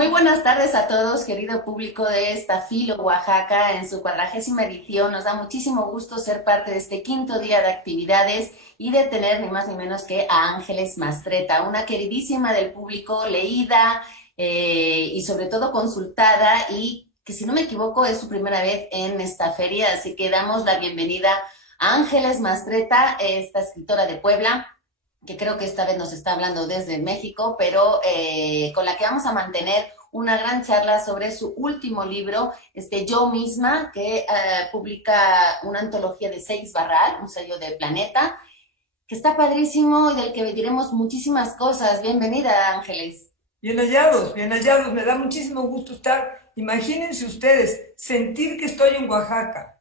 Muy buenas tardes a todos, querido público de esta Filo Oaxaca, en su 40ª edición. Nos da muchísimo gusto ser parte de este quinto día de actividades y de tener ni más ni menos que a Ángeles Mastreta, una queridísima del público, leída y sobre todo consultada, y que si no me equivoco es su primera vez en esta feria, así que damos la bienvenida a Ángeles Mastreta, esta escritora de Puebla, que creo que esta vez nos está hablando desde México, pero con la que vamos a mantener una gran charla sobre su último libro, Yo Misma, que publica una antología de Seix Barral, un sello de Planeta, que está padrísimo y del que diremos muchísimas cosas. Bienvenida, Ángeles. Bien hallados, me da muchísimo gusto estar. Imagínense ustedes, sentir que estoy en Oaxaca,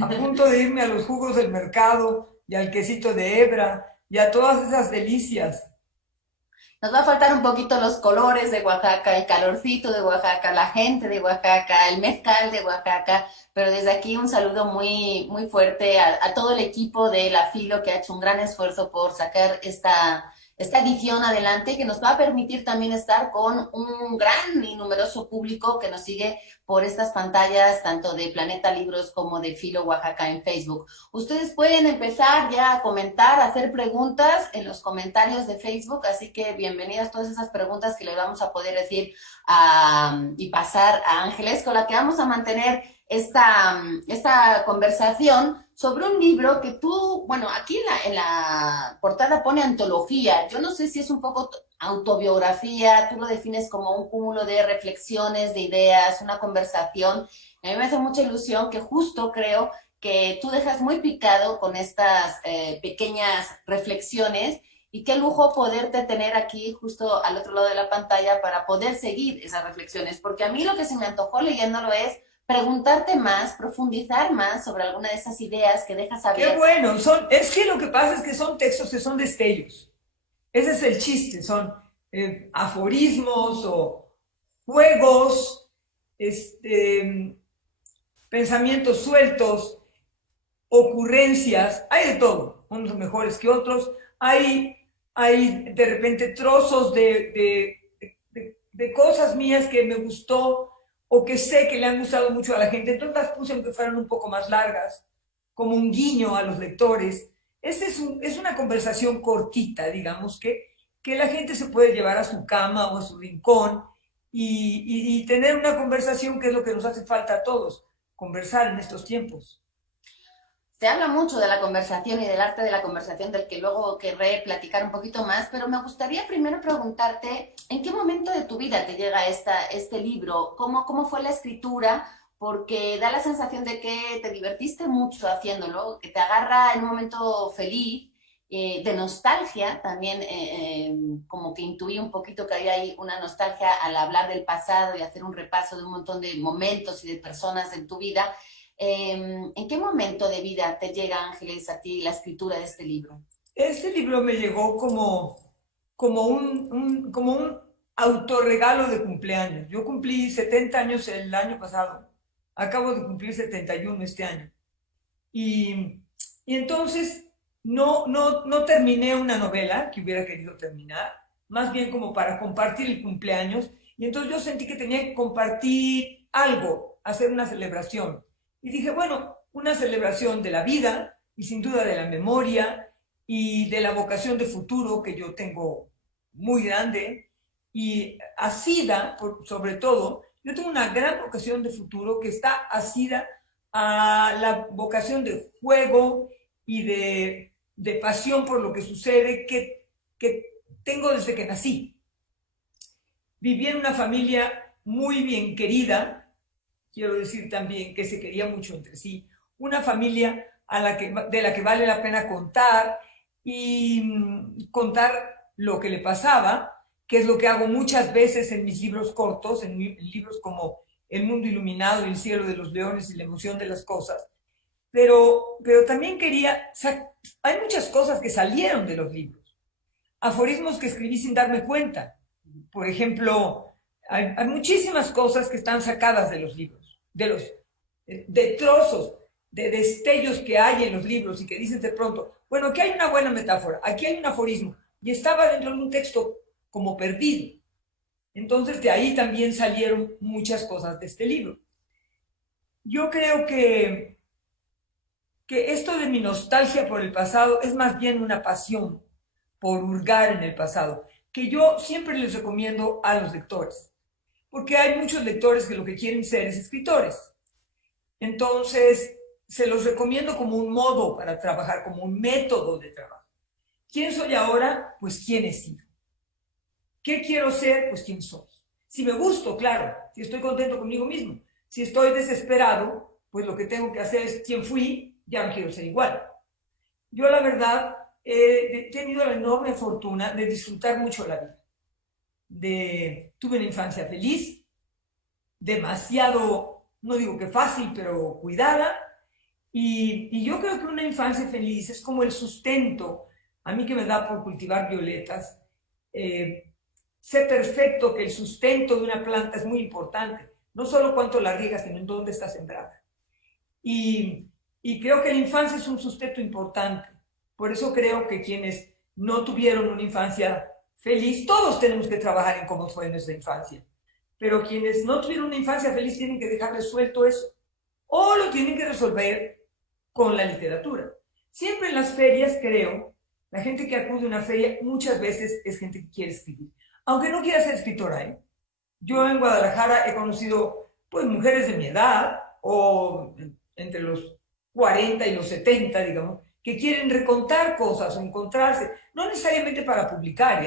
a punto de irme a los jugos del mercado y al quesito de hebra y a todas esas delicias. Nos va a faltar un poquito los colores de Oaxaca, el calorcito de Oaxaca, la gente de Oaxaca, el mezcal de Oaxaca, pero desde aquí un saludo muy, muy fuerte a todo el equipo de La Filo que ha hecho un gran esfuerzo por sacar esta edición adelante, que nos va a permitir también estar con un gran y numeroso público que nos sigue por estas pantallas, tanto de Planeta Libros como de Filo Oaxaca en Facebook. Ustedes pueden empezar ya a comentar, a hacer preguntas en los comentarios de Facebook, así que bienvenidas todas esas preguntas que le vamos a poder decir y pasar a Ángeles, con la que vamos a mantener esta conversación sobre un libro que tú, bueno, aquí en la portada pone antología. Yo no sé si es un poco autobiografía, tú lo defines como un cúmulo de reflexiones, de ideas, una conversación. A mí me hace mucha ilusión que justo creo que tú dejas muy picado con estas pequeñas reflexiones, y qué lujo poderte tener aquí justo al otro lado de la pantalla para poder seguir esas reflexiones, porque a mí lo que se me antojó leyéndolo es preguntarte más, profundizar más sobre alguna de esas ideas que dejas Qué abiertas. bueno, es que lo que pasa es que son textos que son destellos. Ese es el chiste, son aforismos o juegos, pensamientos sueltos, ocurrencias, hay de todo, unos mejores que otros, hay de repente trozos de cosas mías que me gustó o que sé que le han gustado mucho a la gente, entonces las puse aunque fueran un poco más largas, como un guiño a los lectores. Es una conversación cortita, digamos, que la gente se puede llevar a su cama o a su rincón y tener una conversación que es lo que nos hace falta a todos, conversar en estos tiempos. Se habla mucho de la conversación y del arte de la conversación, del que luego querré platicar un poquito más, pero me gustaría primero preguntarte, ¿en qué momento de tu vida te llega este libro? ¿Cómo fue la escritura? Porque da la sensación de que te divertiste mucho haciéndolo, que te agarra en un momento feliz, de nostalgia, también como que intuí un poquito que había ahí una nostalgia al hablar del pasado y hacer un repaso de un montón de momentos y de personas en tu vida. ¿En qué momento de vida te llega, Ángeles, a ti la escritura de este libro? Este libro me llegó como un autorregalo de cumpleaños. Yo cumplí 70 años el año pasado. Acabo de cumplir 71 este año. Y, y entonces no terminé una novela que hubiera querido terminar, más bien como para compartir el cumpleaños. Y entonces yo sentí que tenía que compartir algo, hacer una celebración. Y dije, bueno, una celebración de la vida y sin duda de la memoria y de la vocación de futuro que yo tengo muy grande. Y asida, sobre todo, yo tengo una gran vocación de futuro que está asida a la vocación de juego y de pasión por lo que sucede que tengo desde que nací. Viví en una familia muy bien querida, quiero decir también que se quería mucho entre sí, una familia de la que vale la pena contar y contar lo que le pasaba, que es lo que hago muchas veces en mis libros cortos, en libros como El mundo iluminado, El cielo de los leones y La emoción de las cosas. Pero también quería, o sea, hay muchas cosas que salieron de los libros, aforismos que escribí sin darme cuenta. Por ejemplo, hay muchísimas cosas que están sacadas de los libros, de trozos, de destellos que hay en los libros y que dicen de pronto, bueno, aquí hay una buena metáfora, aquí hay un aforismo, y estaba dentro de un texto como perdido. Entonces de ahí también salieron muchas cosas de este libro. Yo creo que esto de mi nostalgia por el pasado es más bien una pasión por hurgar en el pasado, que yo siempre les recomiendo a los lectores, porque hay muchos lectores que lo que quieren ser es escritores. Entonces, se los recomiendo como un modo para trabajar, como un método de trabajo. ¿Quién soy ahora? Pues quién he sido. ¿Qué quiero ser? Pues quién soy. Si me gusto, claro, si estoy contento conmigo mismo. Si estoy desesperado, pues lo que tengo que hacer es quién fui, ya no quiero ser igual. Yo la verdad he tenido la enorme fortuna de disfrutar mucho la vida. Tuve una infancia feliz, demasiado, no digo que fácil, pero cuidada. Y yo creo que una infancia feliz es como el sustento, a mí que me da por cultivar violetas, sé perfecto que el sustento de una planta es muy importante, no solo cuánto la riegas, sino en dónde está sembrada. Y, y creo que la infancia es un sustento importante. Por eso creo que quienes no tuvieron una infancia feliz, todos tenemos que trabajar en cómo fue nuestra infancia. Pero quienes no tuvieron una infancia feliz tienen que dejar resuelto eso. O lo tienen que resolver con la literatura. Siempre en las ferias, creo, la gente que acude a una feria muchas veces es gente que quiere escribir. Aunque no quiera ser escritora, ¿eh? Yo en Guadalajara he conocido pues mujeres de mi edad o entre los 40 y los 70, digamos, que quieren recontar cosas o encontrarse, no necesariamente para publicar,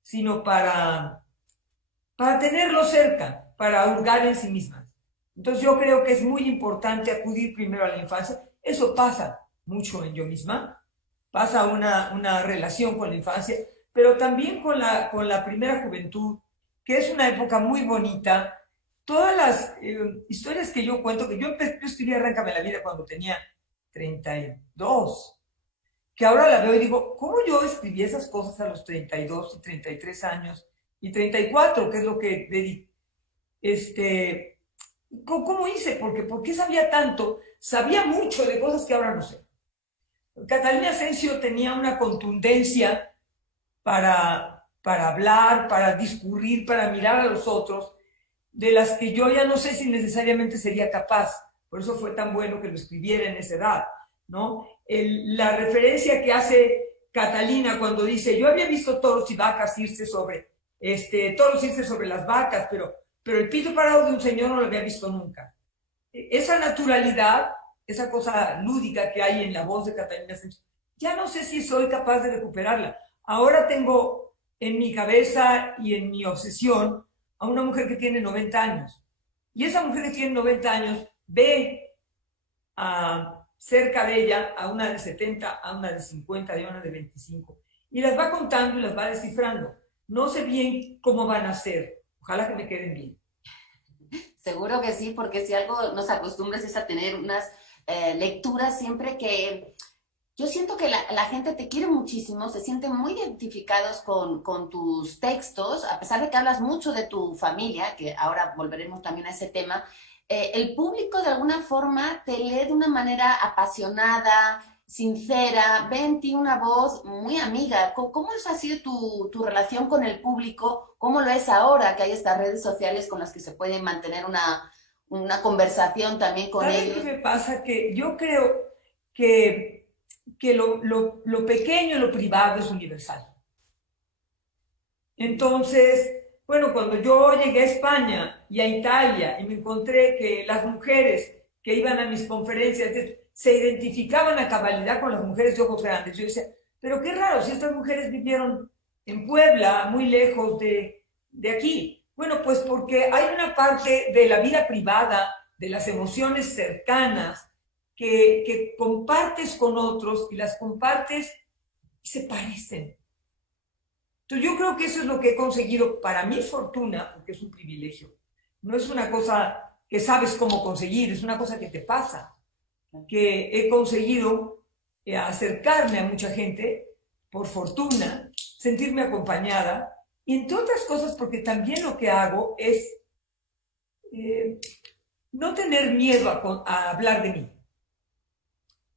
sino para tenerlo cerca, para hurgar en sí mismas. Entonces yo creo que es muy importante acudir primero a la infancia. Eso pasa mucho en yo misma, pasa una relación con la infancia, pero también con la primera juventud, que es una época muy bonita. Todas las historias que yo cuento, que yo escribí Arráncame la vida cuando tenía 32, que ahora la veo y digo, ¿cómo yo escribí esas cosas a los 32 y 33 años y 34, que es lo que dediqué? ¿Cómo hice? ¿Por qué sabía tanto? Sabía mucho de cosas que ahora no sé. Catalina Asensio tenía una contundencia para hablar, para discurrir, para mirar a los otros, de las que yo ya no sé si necesariamente sería capaz. Por eso fue tan bueno que lo escribiera en esa edad, ¿no? La referencia que hace Catalina cuando dice, yo había visto toros y vacas irse sobre, toros irse sobre las vacas, pero el pito parado de un señor no lo había visto nunca. Esa naturalidad, esa cosa lúdica que hay en la voz de Catalina Sánchez, ya no sé si soy capaz de recuperarla. Ahora tengo en mi cabeza y en mi obsesión a una mujer que tiene 90 años. Y esa mujer que tiene 90 años ve cerca de ella a una de 70, a una de 50, a una de 25. Y las va contando y las va descifrando. No sé bien cómo van a ser. Ojalá que me queden bien. Seguro que sí, porque si algo nos acostumbras es a tener unas lecturas siempre que yo siento que la gente te quiere muchísimo, se sienten muy identificados con tus textos, a pesar de que hablas mucho de tu familia, que ahora volveremos también a ese tema. El público de alguna forma te lee de una manera apasionada, sincera, ve en ti una voz muy amiga. ¿Cómo ha sido tu relación con el público? ¿Cómo lo es ahora que hay estas redes sociales con las que se puede mantener una conversación también con ¿Sabes qué ellos? me pasa? Que yo creo que lo pequeño, lo privado es universal. Entonces, bueno, cuando yo llegué a España y a Italia y me encontré que las mujeres que iban a mis conferencias se identificaban a cabalidad con las mujeres de ojos grandes, yo decía, pero qué raro, si estas mujeres vivieron en Puebla, muy lejos de aquí. Bueno, pues porque hay una parte de la vida privada, de las emociones cercanas, que compartes con otros y las compartes y se parecen. Entonces yo creo que eso es lo que he conseguido para mi fortuna, porque es un privilegio. No es una cosa que sabes cómo conseguir, es una cosa que te pasa, que he conseguido acercarme a mucha gente por fortuna, sentirme acompañada, y entre otras cosas porque también lo que hago es no tener miedo a hablar de mí.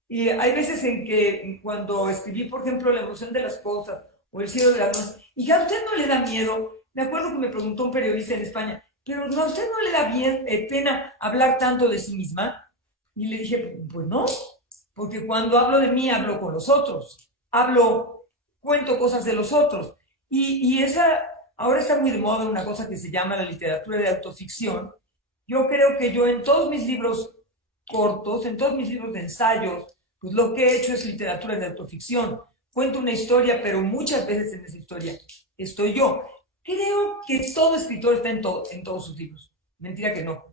Y hay veces en que cuando escribí, por ejemplo, La emoción de las cosas o El cielo de las noches, y a usted no le da miedo, Me acuerdo que me preguntó un periodista en España, pero ¿no, a usted no le da pena hablar tanto de sí misma? Y le dije, pues no, porque cuando hablo de mí hablo con los otros, cuento cosas de los otros. Ahora está muy de moda una cosa que se llama la literatura de autoficción. Yo creo que yo en todos mis libros cortos, en todos mis libros de ensayos, pues lo que he hecho es literatura de autoficción. Cuento una historia, pero muchas veces en esa historia estoy yo. Creo que todo escritor está en todos sus libros. Mentira que no.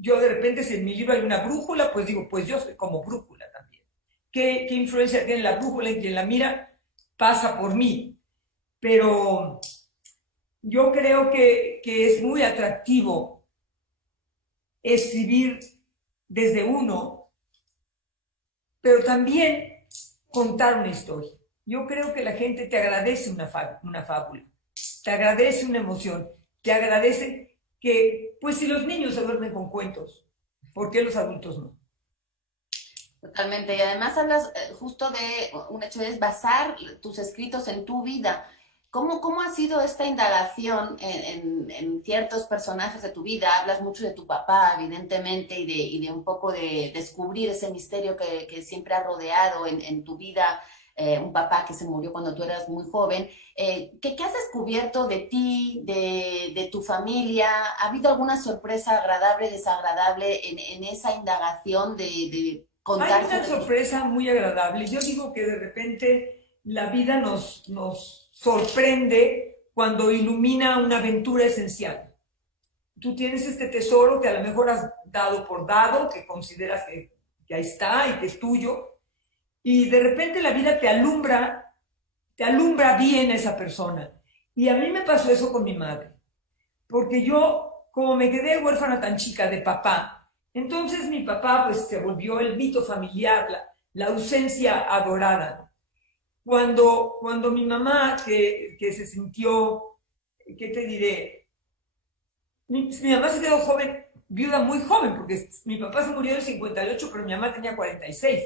Yo de repente, si en mi libro hay una brújula, pues digo, pues yo soy como brújula también. ¿Qué influencia tiene la brújula en quien la mira? Pasa por mí. Pero yo creo que es muy atractivo escribir desde uno, pero también contar una historia. Yo creo que la gente te agradece una fábula, te agradece una emoción, te agradece que, pues si los niños se duermen con cuentos, ¿por qué los adultos no? Totalmente. Y además hablas justo de un hecho, es basar tus escritos en tu vida. ¿Cómo ha sido esta indagación en ciertos personajes de tu vida? Hablas mucho de tu papá, evidentemente, y de un poco de descubrir ese misterio que siempre ha rodeado en tu vida, un papá que se murió cuando tú eras muy joven. ¿Qué has descubierto de ti, de tu familia? ¿Ha habido alguna sorpresa agradable, desagradable en esa indagación de Hay contar una sobre ti? sorpresa muy agradable. Yo digo que de repente la vida nos sorprende cuando ilumina una aventura esencial. Tú tienes este tesoro que a lo mejor has dado por dado, que consideras que ahí está y que es tuyo, y de repente la vida te alumbra bien a esa persona. Y a mí me pasó eso con mi madre, porque yo, como me quedé huérfana tan chica de papá, entonces mi papá pues se volvió el mito familiar, la ausencia adorada. Cuando mi mamá, que se sintió, ¿qué te diré? Mi mamá se quedó joven, viuda muy joven, porque mi papá se murió en el 58, pero mi mamá tenía 46.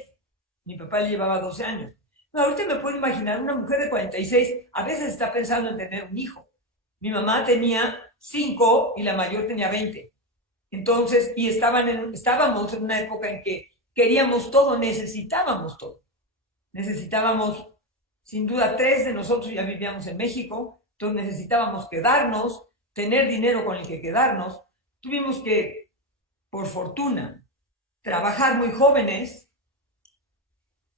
Mi papá le llevaba 12 años. No, ahorita me puedo imaginar una mujer de 46, a veces está pensando en tener un hijo. Mi mamá tenía 5 y la mayor tenía 20. Entonces, y estábamos en una época en que queríamos todo, necesitábamos todo. Necesitábamos, sin duda, 3 de nosotros ya vivíamos en México, entonces necesitábamos quedarnos, tener dinero con el que quedarnos. Tuvimos que, por fortuna, trabajar muy jóvenes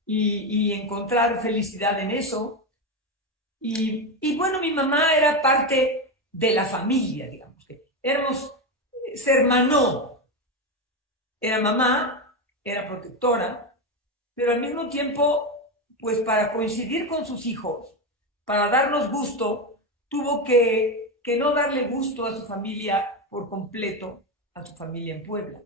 y encontrar felicidad en eso. Y bueno, mi mamá era parte de la familia, digamos. Se hermanó. Era mamá, era protectora, pero al mismo tiempo, pues para coincidir con sus hijos, para darnos gusto, tuvo que no darle gusto a su familia por completo, a su familia en Puebla,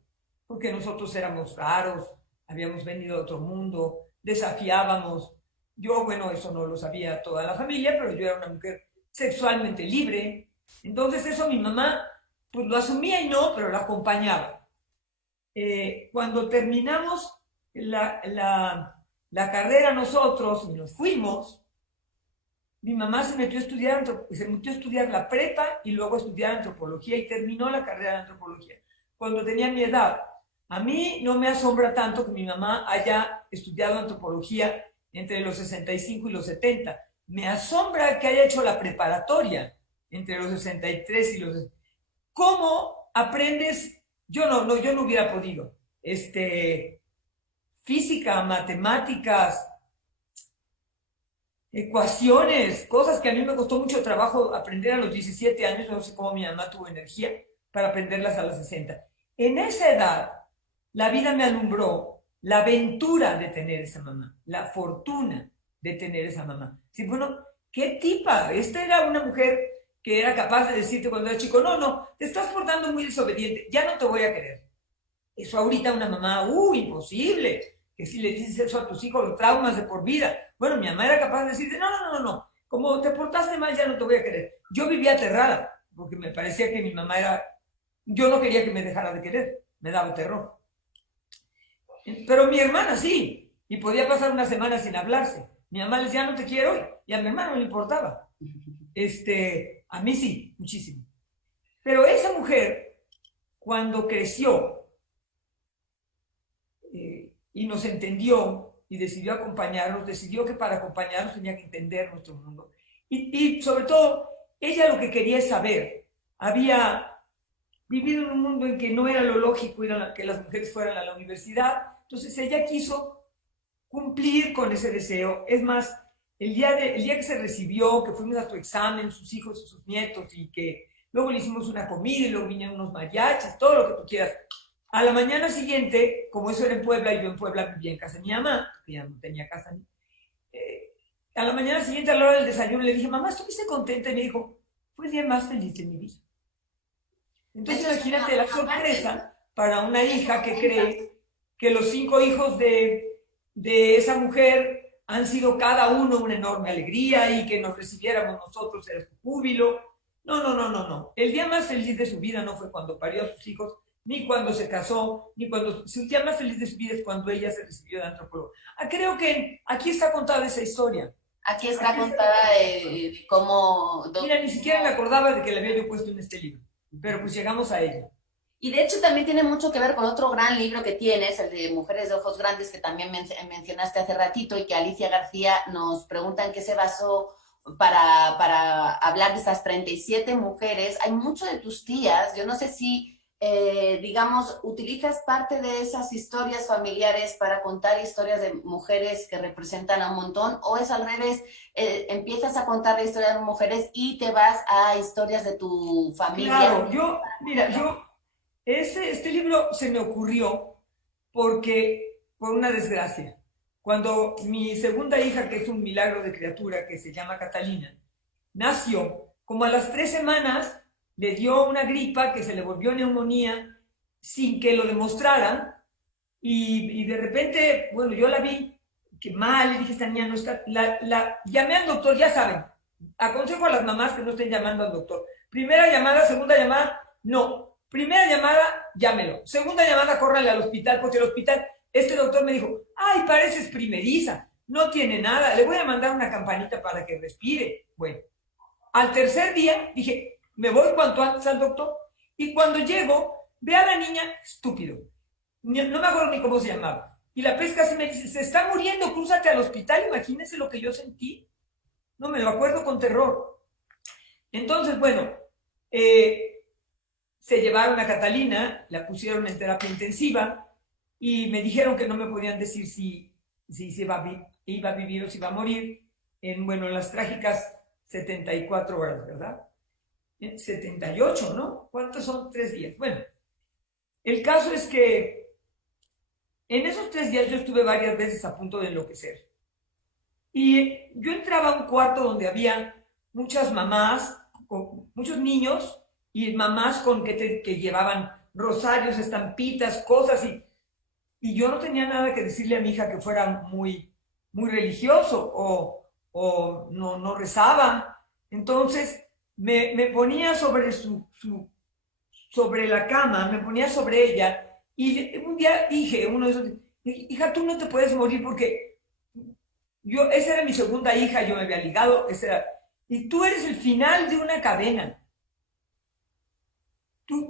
porque nosotros éramos raros, habíamos venido a otro mundo, desafiábamos. Yo, bueno, eso no lo sabía toda la familia, pero yo era una mujer sexualmente libre. Entonces eso mi mamá, pues lo asumía y no, pero lo acompañaba. Cuando terminamos la carrera nosotros y nos fuimos, mi mamá se metió a estudiar la prepa y luego a estudiar antropología y terminó la carrera de antropología. Cuando tenía mi edad, a mí no me asombra tanto que mi mamá haya estudiado antropología entre los 65 y los 70. Me asombra que haya hecho la preparatoria entre los 63 y los... ¿Cómo aprendes? Yo no hubiera podido. Física, matemáticas, ecuaciones, cosas que a mí me costó mucho trabajo aprender a los 17 años, no sé cómo mi mamá tuvo energía para aprenderlas a los 60. En esa edad, la vida me alumbró la aventura de tener esa mamá, la fortuna de tener esa mamá. Sí, bueno, qué tipa, esta era una mujer que era capaz de decirte cuando era chico, no, te estás portando muy desobediente, ya no te voy a querer. Eso ahorita una mamá, imposible, que si le dices eso a tus hijos, los traumas de por vida. Bueno, mi mamá era capaz de decirte, no, como te portaste mal ya no te voy a querer. Yo vivía aterrada, porque me parecía que mi mamá yo no quería que me dejara de querer, me daba terror. Pero mi hermana sí, y podía pasar una semana sin hablarse. Mi mamá le decía, no te quiero, y a mi hermano no le importaba. A mí sí, muchísimo. Pero esa mujer, cuando creció y nos entendió y decidió acompañarnos, decidió que para acompañarnos tenía que entender nuestro mundo. Y sobre todo, ella lo que quería es saber. Había vivido en un mundo en que no era lo lógico que las mujeres fueran a la universidad, entonces ella quiso cumplir con ese deseo. Es más, el día que se recibió, que fuimos a su examen, sus hijos y sus nietos, y que luego le hicimos una comida y luego vinieron unos mariachis, todo lo que tú quieras. A la mañana siguiente, como eso era en Puebla, y yo en Puebla vivía en casa de mi mamá, que ya no tenía casa, a la mañana siguiente, a la hora del desayuno, le dije, mamá, ¿estuviste contenta? Y me dijo, fue el día más feliz de mi vida. Entonces imagínate la sorpresa para una hija que cree que los 5 hijos de esa mujer han sido cada uno una enorme alegría y que nos recibiéramos nosotros era su júbilo. No, no, no, no, no. El día más feliz de su vida no fue cuando parió a sus hijos, ni cuando se casó, ni cuando... El día más feliz de su vida es cuando ella se recibió de antropólogo. Creo que aquí está contada esa historia. Aquí está contada cómo... Mira, ni siquiera me acordaba de que la había yo puesto en este libro, pero pues llegamos a ella. Y de hecho también tiene mucho que ver con otro gran libro que tienes, el de Mujeres de Ojos Grandes, que también mencionaste hace ratito y que Alicia García nos pregunta en qué se basó para hablar de estas 37 mujeres. Hay mucho de tus tías, yo no sé si, digamos, utilizas parte de esas historias familiares para contar historias de mujeres que representan a un montón, o es al revés, empiezas a contar la historia de mujeres y te vas a historias de tu familia. Claro, mira, este libro se me ocurrió porque, por una desgracia, cuando mi segunda hija, que es un milagro de criatura, que se llama Catalina, nació, como a las 3 semanas le dio una gripa que se le volvió neumonía sin que lo demostraran, y de repente, bueno, yo la vi que mal, y dije, esta niña no está, llamé al doctor, ya saben, aconsejo a las mamás que no estén llamando al doctor. Primera llamada, segunda llamada, no. Primera llamada, llámelo. Segunda llamada, córrale al hospital, porque el hospital, este doctor me dijo, ay, pareces primeriza, no tiene nada, le voy a mandar una campanita para que respire. Bueno, al tercer día dije, me voy cuanto antes al doctor, y cuando llego, ve a la niña, estúpido, no me acuerdo ni cómo se llamaba, y la pesca se me dice, se está muriendo, crúzate al hospital, imagínense lo que yo sentí. No, me lo acuerdo con terror. Entonces, bueno, se llevaron a Catalina, la pusieron en terapia intensiva y me dijeron que no me podían decir si iba a vivir o si iba a morir en, bueno, las trágicas 74 horas, ¿verdad? 78, ¿no? ¿Cuántos son 3 días? Bueno, el caso es que en esos 3 días yo estuve varias veces a punto de enloquecer. Y yo entraba a un cuarto donde había muchas mamás, muchos niños y mamás que llevaban rosarios, estampitas, cosas, y yo no tenía nada que decirle a mi hija que fuera muy, muy religioso o no rezaba. Entonces me ponía sobre la cama, me ponía sobre ella, y un día dije, hija, tú no te puedes morir porque esa era mi segunda hija, yo me había ligado, y tú eres el final de una cadena.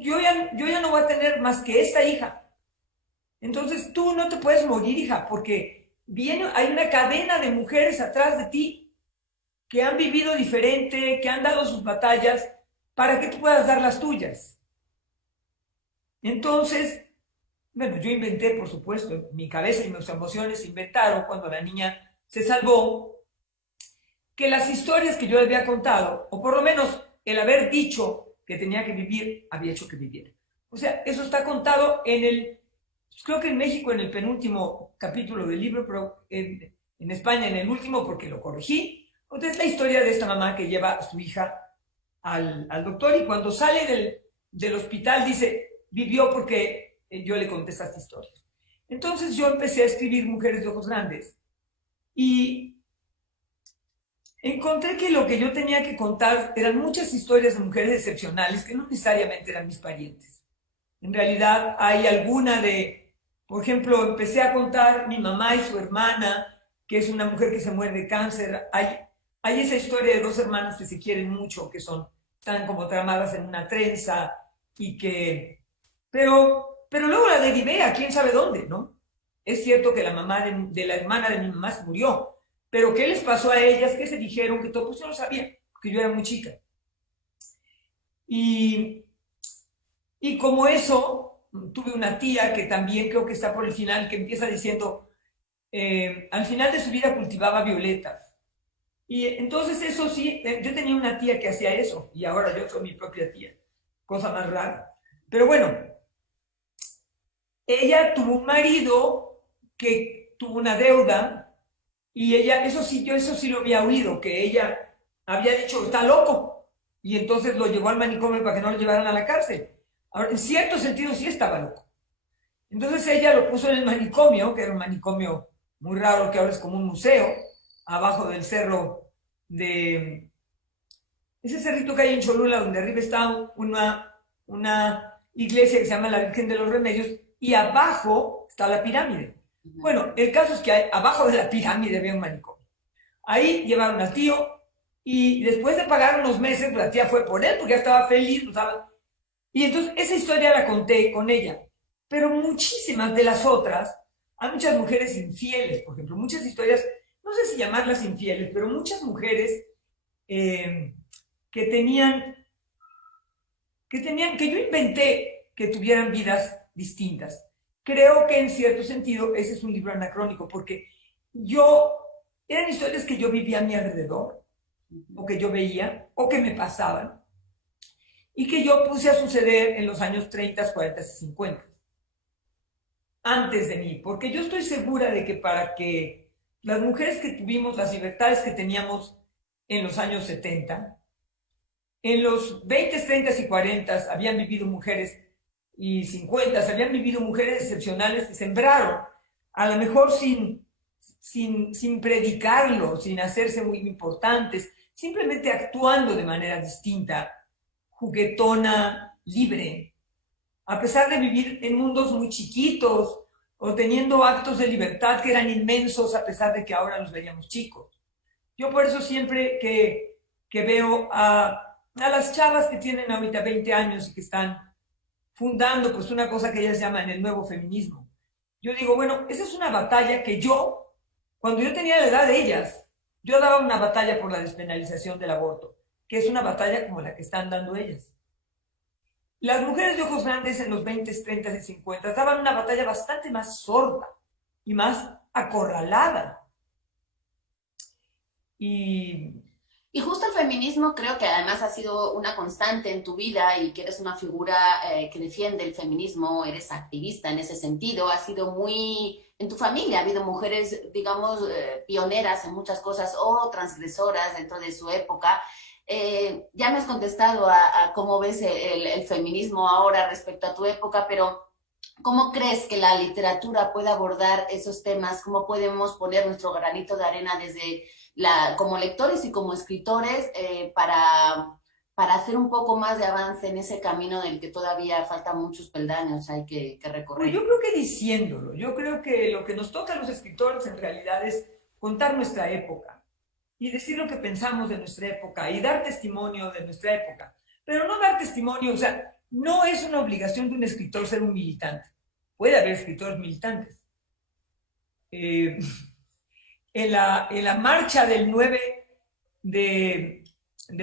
Yo ya no voy a tener más que esta hija. Entonces tú no te puedes morir, hija, porque hay una cadena de mujeres atrás de ti que han vivido diferente, que han dado sus batallas, para que tú puedas dar las tuyas. Entonces, bueno, yo inventé, por supuesto, mi cabeza y mis emociones inventaron cuando la niña se salvó, que las historias que yo le había contado, o por lo menos el haber dicho que tenía que vivir, había hecho que viviera. O sea, eso está contado creo que en México en el penúltimo capítulo del libro, pero en España en el último porque lo corregí. Entonces, la historia de esta mamá que lleva a su hija al doctor y cuando sale del hospital dice, vivió porque yo le conté estas historias. Entonces yo empecé a escribir Mujeres de Ojos Grandes y encontré que lo que yo tenía que contar eran muchas historias de mujeres excepcionales que no necesariamente eran mis parientes. En realidad hay alguna por ejemplo, empecé a contar mi mamá y su hermana, que es una mujer que se muere de cáncer. Hay esa historia de 2 hermanas que se quieren mucho, que son están como tramadas en una trenza y que... Pero luego la derivé a quién sabe dónde, ¿no? Es cierto que la mamá de la hermana de mi mamá se murió, pero ¿qué les pasó a ellas? ¿Qué se dijeron? Que todo, pues yo no sabía, porque yo era muy chica. Y, y como eso, tuve una tía que también creo que está por el final, que empieza diciendo, al final de su vida cultivaba violetas. Y entonces eso sí, yo tenía una tía que hacía eso, y ahora yo soy mi propia tía, cosa más rara. Pero bueno, ella tuvo un marido que tuvo una deuda, y ella, eso sí, yo eso sí lo había oído, que ella había dicho, está loco, y entonces lo llevó al manicomio para que no lo llevaran a la cárcel. Ahora, en cierto sentido sí estaba loco. Entonces ella lo puso en el manicomio, que era un manicomio muy raro, que ahora es como un museo, abajo del cerro de... Ese cerrito que hay en Cholula, donde arriba está una iglesia que se llama la Virgen de los Remedios, y abajo está la pirámide. Bueno, el caso es que abajo de la pirámide había un manicomio. Ahí llevaron al tío, y después de pagar unos meses, la tía fue por él, porque ya estaba feliz, y entonces esa historia la conté con ella. Pero muchísimas de las otras, hay muchas mujeres infieles, por ejemplo, muchas historias, no sé si llamarlas infieles, pero muchas mujeres eh, que que yo inventé que tuvieran vidas distintas. Creo que en cierto sentido ese es un libro anacrónico, porque eran historias que yo vivía a mi alrededor, o que yo veía, o que me pasaban, y que yo puse a suceder en los años 30, 40 y 50, antes de mí, porque yo estoy segura de que para que las mujeres que tuvimos las libertades que teníamos en los años 70, en los 20, 30 y 40 habían vivido mujeres, y 50 habían vivido mujeres excepcionales que sembraron, a lo mejor sin predicarlo, sin hacerse muy importantes, simplemente actuando de manera distinta, juguetona, libre, a pesar de vivir en mundos muy chiquitos o teniendo actos de libertad que eran inmensos a pesar de que ahora los veíamos chicos. Yo por eso siempre que veo a las chavas que tienen ahorita 20 años y que están fundando pues una cosa que ellas llaman el nuevo feminismo, yo digo, bueno, esa es una batalla que cuando yo tenía la edad de ellas, yo daba una batalla por la despenalización del aborto, que es una batalla como la que están dando ellas. Las mujeres de ojos grandes en los 20, 30 y 50 daban una batalla bastante más sorda y más acorralada. Y Y justo el feminismo creo que además ha sido una constante en tu vida y que eres una figura que defiende el feminismo, eres activista en ese sentido, ha sido muy... En tu familia ha habido mujeres, digamos, pioneras en muchas cosas o transgresoras dentro de su época. Ya me has contestado a cómo ves el feminismo ahora respecto a tu época, pero ¿cómo crees que la literatura puede abordar esos temas? ¿Cómo podemos poner nuestro granito de arena desde como lectores y como escritores para hacer un poco más de avance en ese camino del que todavía faltan muchos peldaños hay que pues recorrer? yo creo que diciéndolo, yo creo que lo que nos toca a los escritores en realidad es contar nuestra época y decir lo que pensamos de nuestra época y dar testimonio de nuestra época. Pero no dar testimonio, o sea, no es una obligación de un escritor ser un militante. Puede haber escritores militantes. Eh, en la marcha del 9 de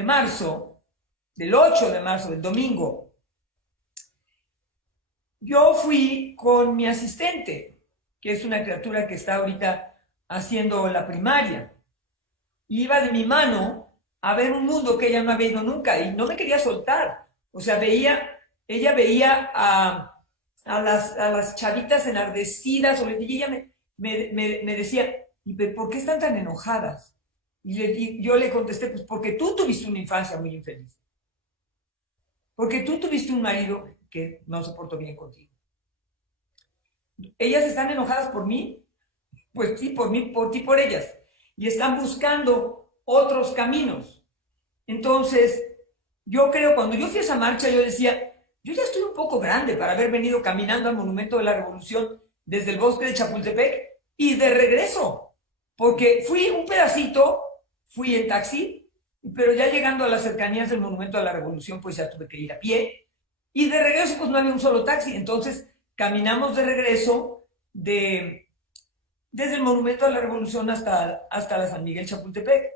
marzo, del 8 de marzo, del domingo, yo fui con mi asistente, que es una criatura que está ahorita haciendo la primaria. Iba de mi mano a ver un mundo que ella no había ido nunca y no me quería soltar. O sea, ella veía a las chavitas enardecidas, y ella me decía, ¿y por qué están tan enojadas? Y yo le contesté, pues porque tú tuviste una infancia muy infeliz. Porque tú tuviste un marido que no se portó bien contigo. ¿Ellas están enojadas por mí? Pues sí, por mí, por ti, por ellas. Y están buscando otros caminos. Entonces, yo creo, cuando yo fui a esa marcha, yo decía, yo ya estoy un poco grande para haber venido caminando al Monumento de la Revolución desde el bosque de Chapultepec y de regreso. Porque fui un pedacito, fui en taxi, pero ya llegando a las cercanías del Monumento a la Revolución, pues ya tuve que ir a pie. Y de regreso, pues no había un solo taxi. Entonces caminamos de regreso desde el Monumento a la Revolución hasta la San Miguel Chapultepec.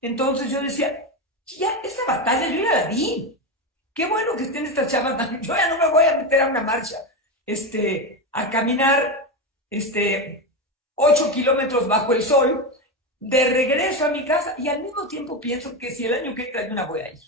Entonces yo decía, ya esta batalla yo ya la di. Qué bueno que estén estas chavas. Yo ya no me voy a meter a una marcha, a caminar 8 kilómetros bajo el sol de regreso a mi casa, y al mismo tiempo pienso que si el año que entra yo no voy a ir.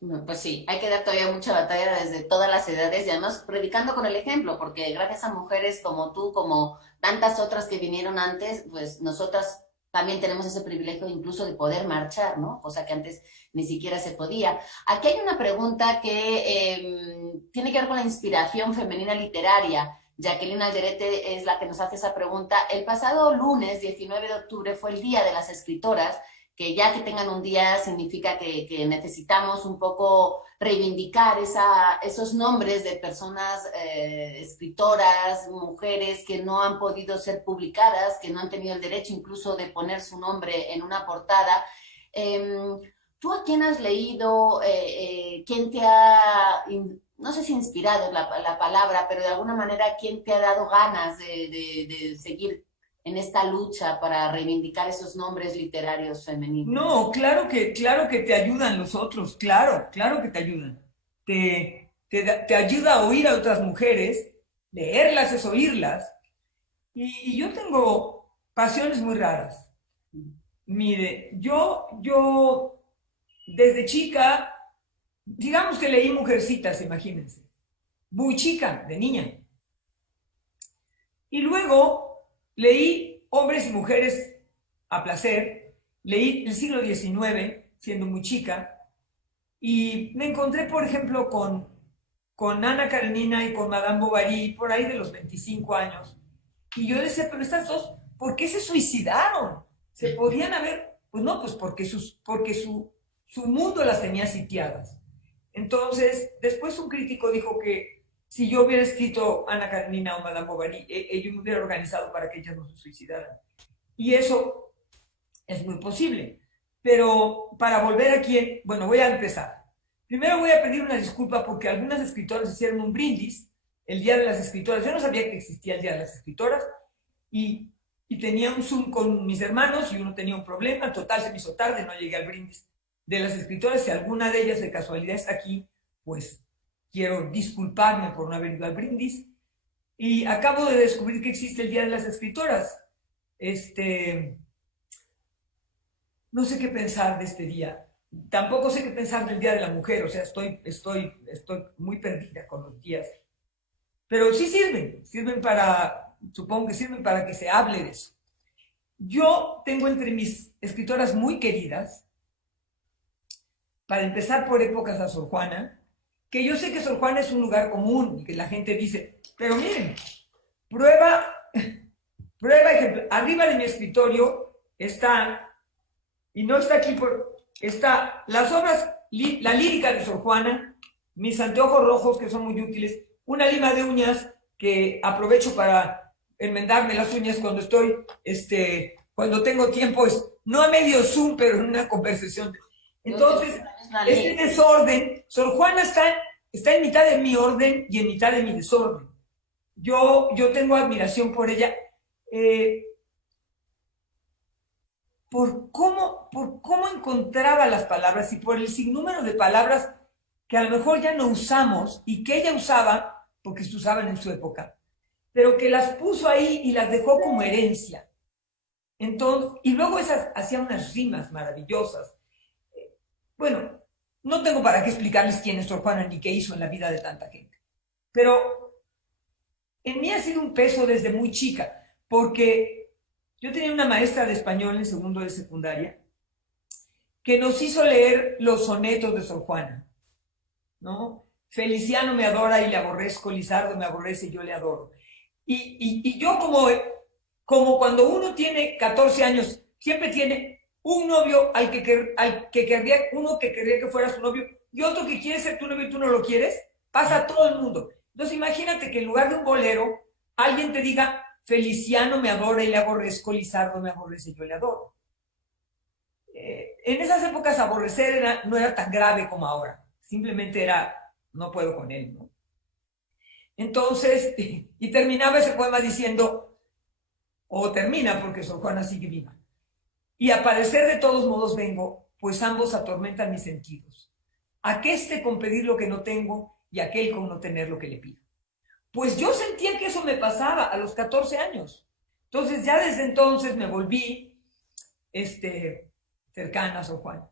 No, pues sí, hay que dar todavía mucha batalla desde todas las edades y además predicando con el ejemplo, porque gracias a mujeres como tú, como tantas otras que vinieron antes, pues nosotras también tenemos ese privilegio incluso de poder marchar, ¿no? Cosa que antes ni siquiera se podía. Aquí hay una pregunta que tiene que ver con la inspiración femenina literaria. Jacqueline Alderete es la que nos hace esa pregunta. El pasado lunes 19 de octubre fue el Día de las Escritoras, que ya que tengan un día significa que necesitamos un poco reivindicar esos nombres de personas escritoras, mujeres que no han podido ser publicadas, que no han tenido el derecho incluso de poner su nombre en una portada. ¿Tú a quién has leído? ¿Quién te ha, no sé si inspirado la palabra, pero de alguna manera, quién te ha dado ganas de seguir en esta lucha para reivindicar esos nombres literarios femeninos? No, claro que te ayudan los otros, claro que te ayudan. Te ayuda a oír a otras mujeres, leerlas es oírlas. Y yo tengo pasiones muy raras. Mire, yo desde chica, digamos que leí Mujercitas, imagínense. Muy chica, de niña. Y luego leí Hombres y Mujeres a Placer, leí el siglo XIX, siendo muy chica, y me encontré, por ejemplo, con Ana Karenina y con Madame Bovary, por ahí de los 25 años. Y yo decía, pero estas dos, ¿por qué se suicidaron? ¿Se podían haber? Pues no, pues porque su mundo las tenía sitiadas. Entonces, después un crítico dijo que si yo hubiera escrito Ana Karenina o Madame Bovary, yo me hubiera organizado para que ellas no se suicidaran. Y eso es muy posible. Pero para volver aquí, bueno, voy a empezar. Primero voy a pedir una disculpa porque algunas escritoras hicieron un brindis el Día de las Escritoras. Yo no sabía que existía el Día de las Escritoras y tenía un Zoom con mis hermanos y uno tenía un problema. Total, se me hizo tarde, no llegué al brindis de las escritoras. Si alguna de ellas de casualidad está aquí, pues quiero disculparme por no haber ido al brindis. Y acabo de descubrir que existe el Día de las Escritoras. No sé qué pensar de este día. Tampoco sé qué pensar del Día de la Mujer. O sea, estoy muy perdida con los días. Pero sí sirven para, supongo que sirven para que se hable de eso. Yo tengo entre mis escritoras muy queridas, para empezar por épocas, a Sor Juana, que yo sé que Sor Juana es un lugar común y que la gente dice, pero miren, prueba ejemplo, arriba de mi escritorio está, y no está aquí, está las obras, la lírica de Sor Juana, mis anteojos rojos que son muy útiles, una lima de uñas que aprovecho para enmendarme las uñas cuando estoy, cuando tengo tiempo, no a medio Zoom, pero en una conversación. Entonces, este desorden, Sor Juana está en mitad de mi orden y en mitad de mi desorden. Yo tengo admiración por ella, por cómo encontraba las palabras y por el sinnúmero de palabras que a lo mejor ya no usamos y que ella usaba, porque se usaban en su época, pero que las puso ahí y las dejó como herencia. Entonces, y luego esas hacía unas rimas maravillosas. Bueno, no tengo para qué explicarles quién es Sor Juana ni qué hizo en la vida de tanta gente, pero en mí ha sido un peso desde muy chica, porque yo tenía una maestra de español en segundo de secundaria que nos hizo leer los sonetos de Sor Juana, ¿no? Feliciano me adora y le aborrezco, Lizardo me aborrece y yo le adoro. Y yo como cuando uno tiene 14 años, siempre tiene un novio uno que querría que fuera su novio y otro que quiere ser tu novio y tú no lo quieres, pasa a todo el mundo. Entonces imagínate que en lugar de un bolero, alguien te diga, Feliciano me adora y le aborrezco, Lizardo me aborrece y yo le adoro. En esas épocas aborrecer no era tan grave como ahora. Simplemente era, no puedo con él, ¿no? Entonces, y terminaba ese poema diciendo, o termina porque Sor Juana sigue viva. Y a padecer de todos modos vengo, pues ambos atormentan mis sentidos. Aqueste con pedir lo que no tengo y aquel con no tener lo que le pido. Pues yo sentía que eso me pasaba a los 14 años. Entonces ya desde entonces me volví cercana a Sor Juana.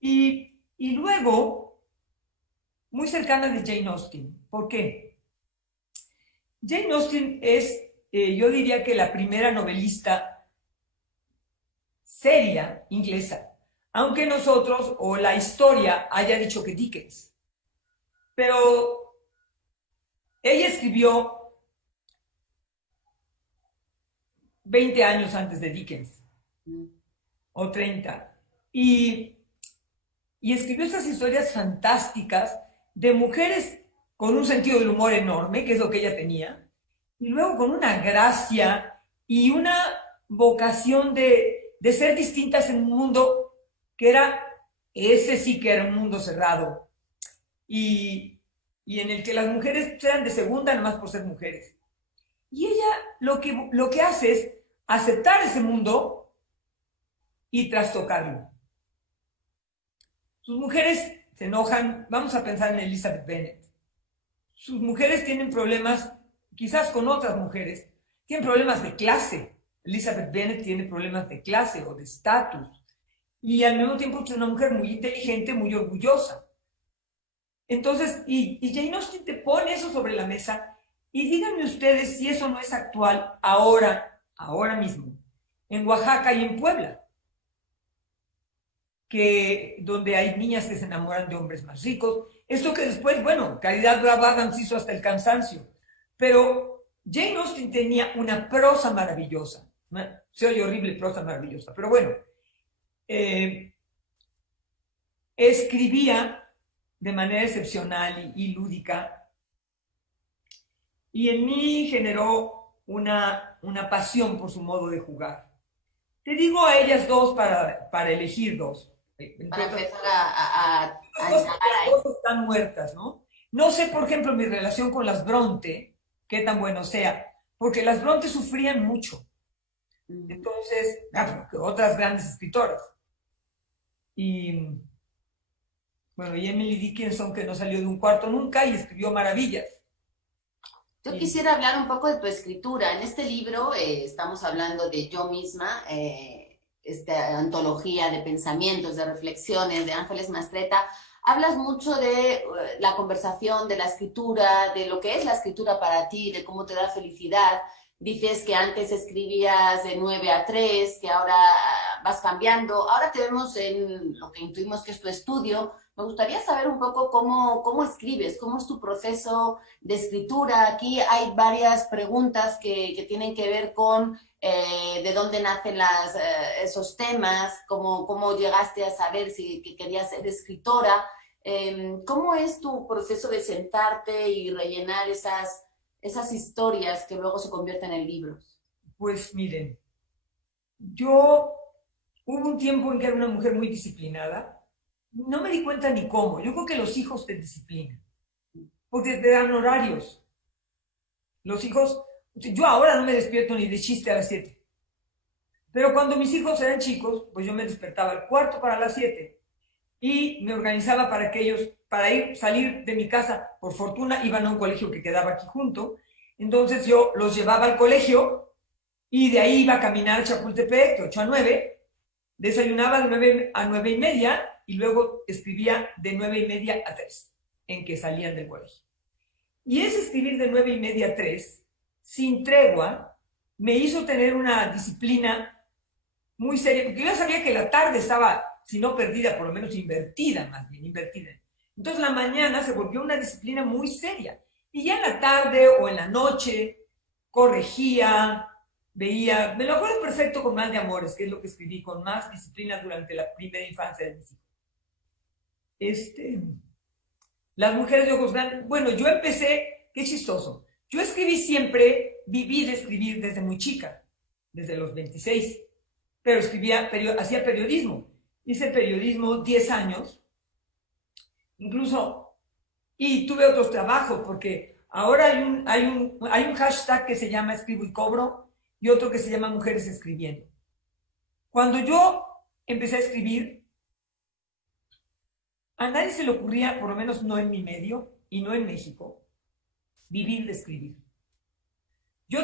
Y luego, muy cercana de Jane Austen. ¿Por qué? Jane Austen es, yo diría que la primera novelista seria inglesa, aunque nosotros o la historia haya dicho que Dickens. Pero ella escribió 20 años antes de Dickens, o 30, y escribió estas historias fantásticas de mujeres con un sentido del humor enorme, que es lo que ella tenía, y luego con una gracia y una vocación de ser distintas en un mundo que era, ese sí que era un mundo cerrado, y en el que las mujeres eran de segunda nomás por ser mujeres. Y ella lo que hace es aceptar ese mundo y trastocarlo. Sus mujeres se enojan, vamos a pensar en Elizabeth Bennet. Sus mujeres tienen problemas, quizás con otras mujeres, tienen problemas de clase. Elizabeth Bennet tiene problemas de clase o de estatus. Y al mismo tiempo es una mujer muy inteligente, muy orgullosa. Entonces, y Jane Austen te pone eso sobre la mesa y díganme ustedes si eso no es actual ahora mismo, en Oaxaca y en Puebla, donde hay niñas que se enamoran de hombres más ricos. Esto que después, bueno, Caridad Brava Adams hizo hasta el cansancio, pero Jane Austen tenía una prosa maravillosa. Se oye horrible, prosa maravillosa, pero bueno, escribía de manera excepcional y lúdica, y en mí generó una pasión por su modo de jugar. Te digo a ellas dos para elegir dos. Para empezar a Las dos están muertas, ¿no? No sé, por ejemplo, mi relación con las Bronte, qué tan bueno sea, porque las Bronte sufrían mucho. Entonces, otras grandes escritoras. Y bueno, y Emily Dickinson, que no salió de un cuarto nunca y escribió maravillas. Yo quisiera hablar un poco de tu escritura. En este libro estamos hablando de Yo misma, esta antología de pensamientos, de reflexiones de Ángeles Mastretta. Hablas mucho de la conversación, de la escritura, de lo que es la escritura para ti, de cómo te da felicidad. Dices que antes escribías de 9 a 3, que ahora vas cambiando. Ahora te vemos en lo que intuimos que es tu estudio. Me gustaría saber un poco cómo escribes, cómo es tu proceso de escritura. Aquí hay varias preguntas que tienen que ver con de dónde nacen esos temas, cómo llegaste a saber que querías ser escritora. ¿Cómo es tu proceso de sentarte y rellenar esas historias que luego se convierten en libros? Pues miren, yo hubo un tiempo en que era una mujer muy disciplinada. No me di cuenta ni cómo. Yo creo que los hijos te disciplinan, porque te dan horarios. Los hijos, yo ahora no me despierto ni de chiste a las 7. Pero cuando mis hijos eran chicos, pues yo me despertaba al cuarto para las 7 y me organizaba para que ellos, salir de mi casa. Por fortuna iban a un colegio que quedaba aquí junto. Entonces yo los llevaba al colegio y de ahí iba a caminar a Chapultepec, de 8 a 9, desayunaba de 9 a 9 y media y luego escribía de 9 y media a 3, en que salían del colegio. Y ese escribir de 9 y media a 3, sin tregua, me hizo tener una disciplina muy seria, porque yo ya sabía que la tarde estaba, si no perdida, por lo menos invertida, más bien, invertida. Entonces la mañana se volvió una disciplina muy seria. Y ya en la tarde o en la noche corregía, veía, me lo acuerdo perfecto con Mal de Amores, que es lo que escribí con más disciplina durante la primera infancia de mis hijos. Las mujeres de ojos grandes, bueno, yo empecé, qué chistoso, yo escribí siempre, viví de escribir desde muy chica, desde los 26. pero hacía periodismo. Hice periodismo 10 años, incluso, y tuve otros trabajos, porque ahora hay un hashtag que se llama Escribo y Cobro y otro que se llama Mujeres Escribiendo. Cuando yo empecé a escribir, a nadie se le ocurría, por lo menos no en mi medio y no en México, vivir de escribir. Yo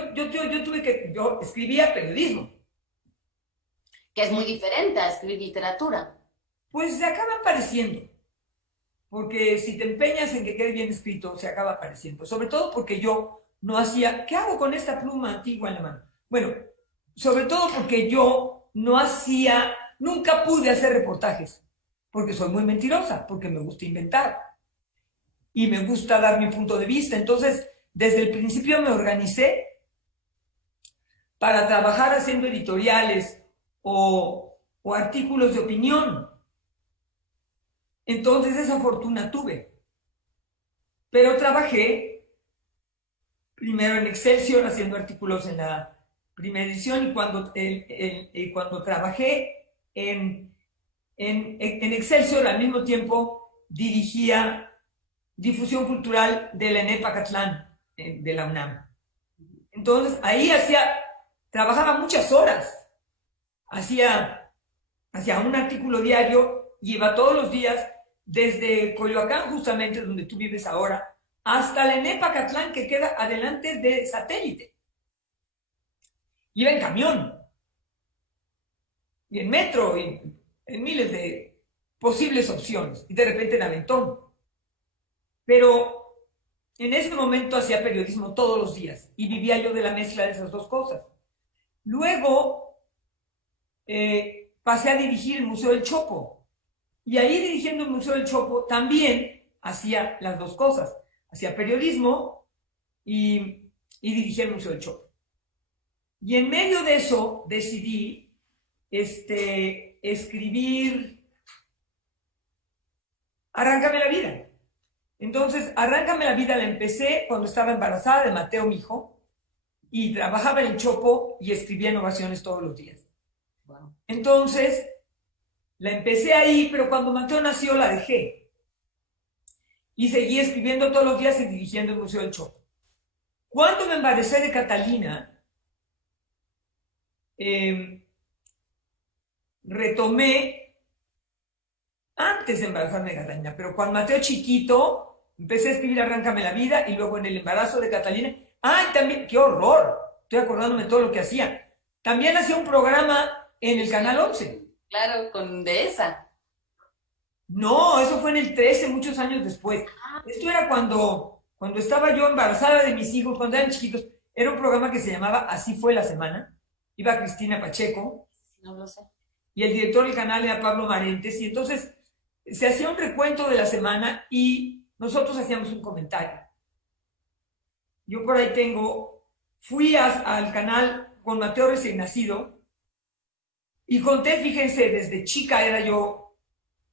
escribía periodismo. Que es muy diferente a escribir literatura. Pues se acaba apareciendo, porque si te empeñas en que quede bien escrito, se acaba apareciendo. Sobre todo porque yo no hacía, ¿qué hago con esta pluma antigua en la mano? Bueno, sobre todo porque yo no hacía, nunca pude hacer reportajes, porque soy muy mentirosa, porque me gusta inventar y me gusta dar mi punto de vista. Entonces, desde el principio me organicé para trabajar haciendo editoriales o artículos de opinión. Entonces esa fortuna tuve. Pero trabajé primero en Excelsior haciendo artículos en la primera edición y cuando trabajé en Excelsior al mismo tiempo dirigía difusión cultural de la ENEP Acatlán de la UNAM. Entonces ahí trabajaba muchas horas, hacía un artículo diario y iba todos los días desde Coyoacán, justamente donde tú vives ahora, hasta la ENEP Acatlán, que queda adelante de Satélite. Iba en camión, y en metro, y en miles de posibles opciones, y de repente en aventón. Pero en ese momento hacía periodismo todos los días, y vivía yo de la mezcla de esas dos cosas. Luego pasé a dirigir el Museo del Chopo. Y ahí dirigiendo el Museo del Chopo también hacía las dos cosas. Hacía periodismo y dirigía el Museo del Chopo. Y en medio de eso decidí escribir Arráncame la vida. Entonces, Arráncame la vida la empecé cuando estaba embarazada de Mateo, mi hijo, y trabajaba en el Chopo y escribía en Ovaciones todos los días. Wow. Entonces, la empecé ahí, pero cuando Mateo nació la dejé. Y seguí escribiendo todos los días y dirigiendo el Museo del Chopo. Cuando me embaracé de Catalina, retomé, antes de embarazarme de Catalina, pero cuando Mateo chiquito, empecé a escribir Arráncame la vida y luego en el embarazo de Catalina. ¡Ay, también! ¡Qué horror! Estoy acordándome de todo lo que hacía. También hacía un programa en el Canal 11. Claro, con Dehesa. No, eso fue en el 13, muchos años después. Esto era cuando estaba yo embarazada de mis hijos, cuando eran chiquitos. Era un programa que se llamaba Así fue la semana. Iba Cristina Pacheco. No lo sé. Y el director del canal era Pablo Marentes. Y entonces se hacía un recuento de la semana y nosotros hacíamos un comentario. Yo por ahí fui al canal con Mateo recién nacido y conté, fíjense, desde chica era yo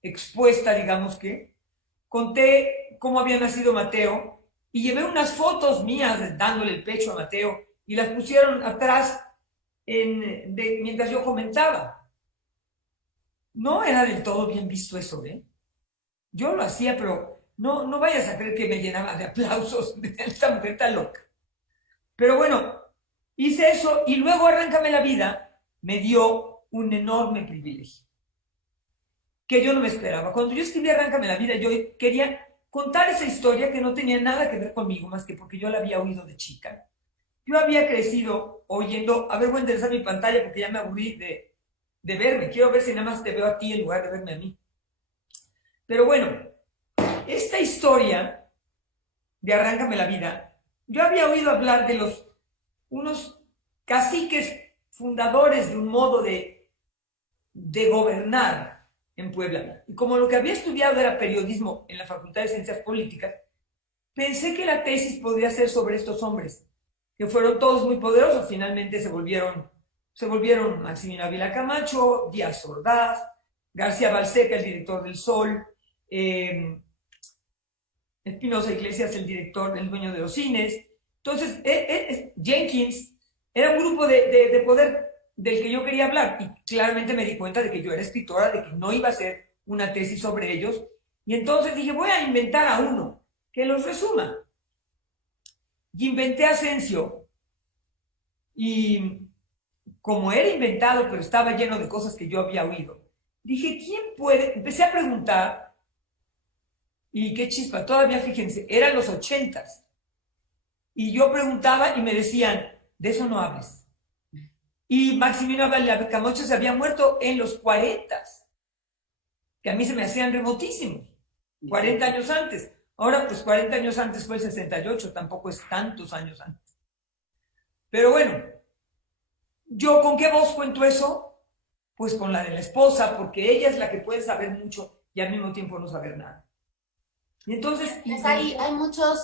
expuesta, digamos que, conté cómo había nacido Mateo y llevé unas fotos mías dándole el pecho a Mateo y las pusieron atrás mientras yo comentaba. No era del todo bien visto eso, ¿eh? Yo lo hacía, pero no vayas a creer que me llenaba de aplausos. Esta mujer está loca. Pero bueno, hice eso y luego Arráncame la vida me dio un enorme privilegio que yo no me esperaba. Cuando yo escribí Arráncame la vida, yo quería contar esa historia que no tenía nada que ver conmigo, más que porque yo la había oído de chica. Yo había crecido oyendo, a ver, voy a enderezar mi pantalla porque ya me aburrí de verme. Quiero ver si nada más te veo a ti en lugar de verme a mí. Pero bueno, esta historia de Arráncame la vida, yo había oído hablar de unos caciques fundadores de un modo de gobernar en Puebla. Y como lo que había estudiado era periodismo en la Facultad de Ciencias Políticas, pensé que la tesis podría ser sobre estos hombres, que fueron todos muy poderosos. Finalmente se volvieron Maximino Ávila Camacho, Díaz Ordaz, García Balseca, el director del Sol, Espinosa Iglesias, el dueño de los cines. Entonces, Jenkins era un grupo de poder del que yo quería hablar. Y claramente me di cuenta de que yo era escritora, de que no iba a hacer una tesis sobre ellos. Y entonces dije, voy a inventar a uno que los resuma. Y inventé a Asensio. Y como era inventado, pero estaba lleno de cosas que yo había oído, dije, ¿quién puede? Empecé a preguntar, y qué chispa, todavía fíjense, eran los 80s. Y yo preguntaba y me decían, de eso no hables. Y Maximino Camacho se había muerto en los 40s, que a mí se me hacían remotísimos, 40 años antes. Ahora, pues 40 años antes fue el 68, tampoco es tantos años antes. Pero bueno, ¿yo con qué voz cuento eso? Pues con la de la esposa, porque ella es la que puede saber mucho y al mismo tiempo no saber nada. Y entonces... Pues hay muchos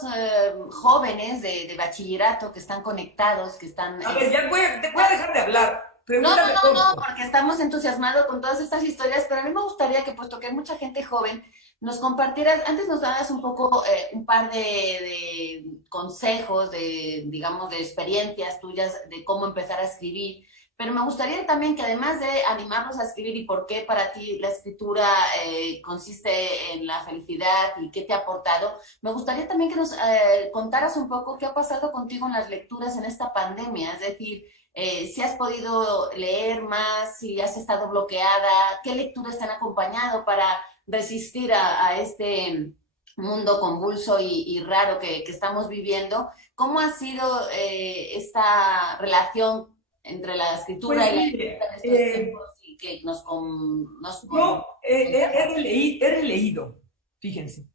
jóvenes de bachillerato que están conectados, que están... A ver, ya te voy a dejar de hablar. No, no, Pregúntame no, no, todo. porque estamos entusiasmados con todas estas historias, pero a mí me gustaría que, puesto que hay mucha gente joven, nos compartieras, antes nos dabas un poco, un par de consejos, de, digamos, de experiencias tuyas, de cómo empezar a escribir, pero me gustaría también que además de animarnos a escribir y por qué para ti la escritura consiste en la felicidad y qué te ha aportado, me gustaría también que nos contaras un poco qué ha pasado contigo en las lecturas en esta pandemia, es decir, si has podido leer más, si has estado bloqueada, qué lecturas te han acompañado para resistir a este mundo convulso y raro que estamos viviendo. ¿Cómo ha sido esta relación entre la escritura Pues y la mire, lectura en estos tiempos y que yo he releído, fíjense.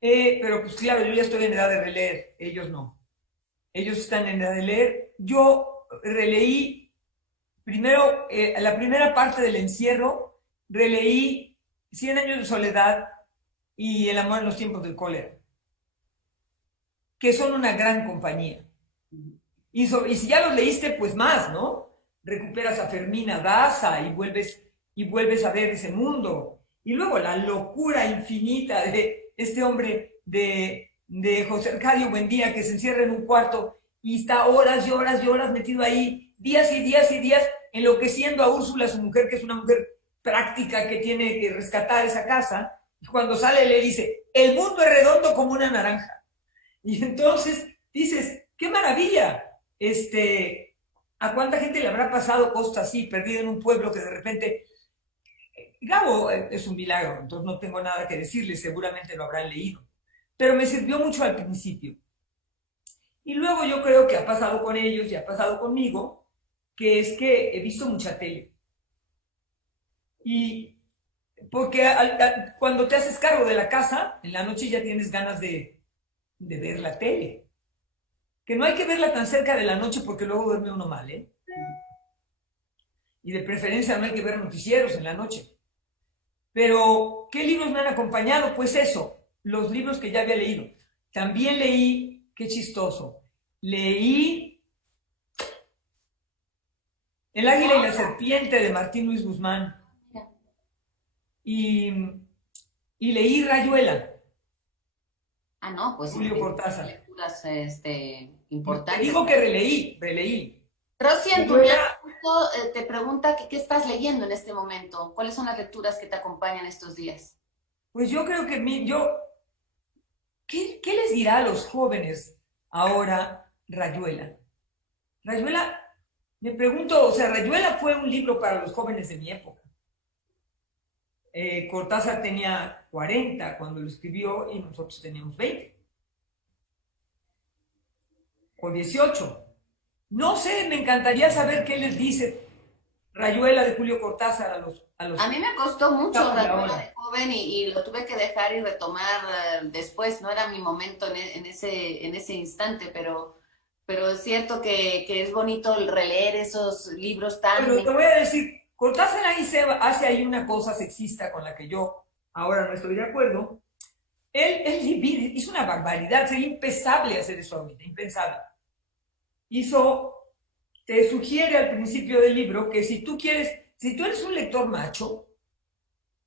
Pero pues claro, yo ya estoy en edad de releer, ellos no. Ellos están en edad de leer. Yo releí primero, la primera parte del encierro, releí Cien años de soledad y El amor en los tiempos del cólera, que son una gran compañía. Y si ya los leíste, pues más, ¿no? Recuperas a Fermina Daza y vuelves a ver ese mundo. Y luego la locura infinita de este hombre de José Arcadio Buendía, que se encierra en un cuarto y está horas y horas y horas metido ahí, días y días y días, enloqueciendo a Úrsula, su mujer, que es una mujer práctica que tiene que rescatar esa casa. Y cuando sale le dice, el mundo es redondo como una naranja. Y entonces dices, qué maravilla. ¿A cuánta gente le habrá pasado cosas así, perdido en un pueblo que de repente... Gabo es un milagro, entonces no tengo nada que decirle, seguramente lo habrán leído. Pero me sirvió mucho al principio. Y luego yo creo que ha pasado con ellos y ha pasado conmigo, que es que he visto mucha tele. Y porque cuando te haces cargo de la casa, en la noche ya tienes ganas de ver la tele. Que no hay que verla tan cerca de la noche porque luego duerme uno mal, ¿eh? Y de preferencia no hay que ver noticieros en la noche. Pero, ¿qué libros me han acompañado? Pues eso, los libros que ya había leído. También leí, qué chistoso, leí El águila y la serpiente de Martín Luis Guzmán y, y leí Rayuela, Ah, no, pues Julio Cortázar. lecturas Te importantes. digo que releí. Rosy Antuña Rayuela, justo, te pregunta que qué estás leyendo en este momento, cuáles son las lecturas que te acompañan estos días. pues yo creo que ¿qué les dirá a los jóvenes ahora Rayuela? Rayuela, me pregunto, o sea, Rayuela fue un libro para los jóvenes de mi época. Cortázar tenía 40 cuando lo escribió y nosotros teníamos 20 o 18. No sé, me encantaría saber qué les dice Rayuela de Julio Cortázar a los A mí me costó mucho chavos de Rayuela ahora. de joven y lo tuve que dejar y retomar después, no era mi momento en ese instante, pero es cierto que es bonito el releer esos libros tan... Bueno, te voy a decir, Cortázar ahí hace ahí una cosa sexista con la que yo ahora no estoy de acuerdo. Él hizo una barbaridad, sería impensable hacer eso ahorita, impensable. Te sugiere al principio del libro que si tú eres un lector macho,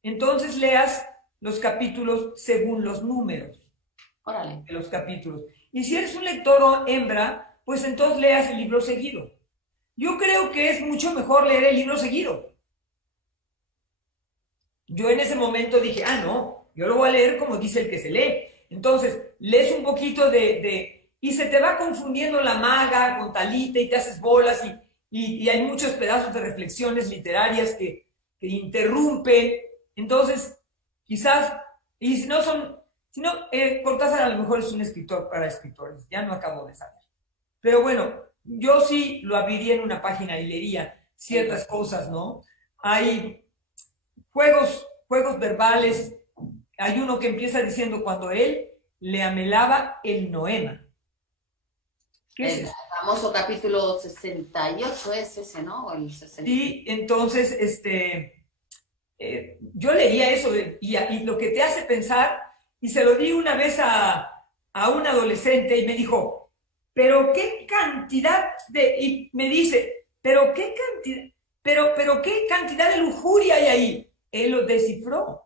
entonces leas los capítulos según los números Órale. de los capítulos. Y si eres un lector hembra, pues entonces leas el libro seguido. Yo creo que es mucho mejor leer el libro seguido. Yo en ese momento dije, ah, no, yo lo voy a leer como dice el que se lee. Entonces, lees un poquito y se te va confundiendo la maga con Talita y te haces bolas y hay muchos pedazos de reflexiones literarias que interrumpen. Entonces, quizás, y si no son, si no, Cortázar a lo mejor es un escritor para escritores, ya no acabo de saber. Pero bueno, yo sí lo abriría en una página y leería ciertas cosas, ¿no? Hay juegos verbales. Hay uno que empieza diciendo cuando él le amelaba el noema. ¿Qué es El eso? famoso capítulo 68 es ese, ¿no? O el 60. Y entonces, yo leía eso y lo que te hace pensar, y se lo di una vez a un adolescente y me dijo, pero qué cantidad y me dice, pero qué cantidad, pero qué cantidad de lujuria hay ahí. Él lo descifró.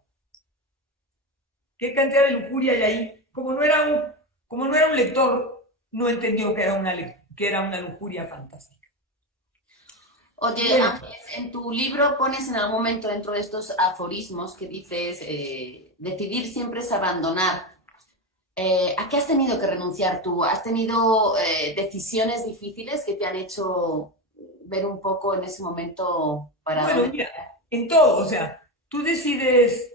¿Qué cantidad de lujuria hay ahí? Como no era un lector, no entendió que era una lujuria fantástica. Oye, Bueno, Ángeles, en tu libro pones en algún momento dentro de estos aforismos que dices, decidir siempre es abandonar. ¿A qué has tenido que renunciar tú? ¿Has tenido decisiones difíciles que te han hecho ver un poco en ese momento para bueno, dónde? mira, en todo, o sea, tú decides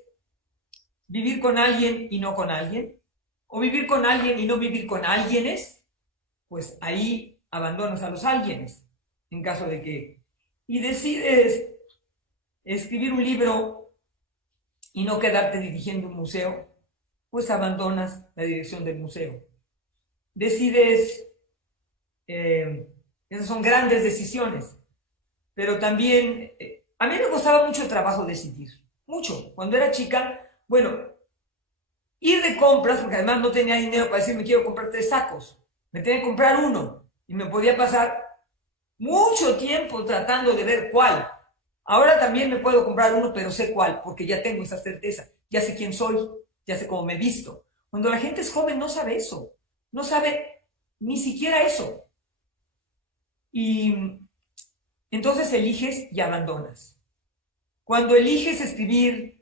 vivir con alguien y no con alguien, o vivir con alguien y no vivir con alguienes, pues ahí abandonas a los alguienes, en caso de que... Y decides escribir un libro y no quedarte dirigiendo un museo, pues abandonas la dirección del museo. Decides, esas son grandes decisiones, pero también a mí me costaba mucho trabajo decidir, mucho. Cuando era chica, bueno, ir de compras, porque además no tenía dinero para decir me quiero comprar 3 sacos, me tenía que comprar uno y me podía pasar mucho tiempo tratando de ver cuál. Ahora también me puedo comprar uno, pero sé cuál, porque ya tengo esa certeza, ya sé quién soy, ya sé cómo me he visto. Cuando la gente es joven no sabe eso, no sabe ni siquiera eso. Y entonces eliges y abandonas. Cuando eliges escribir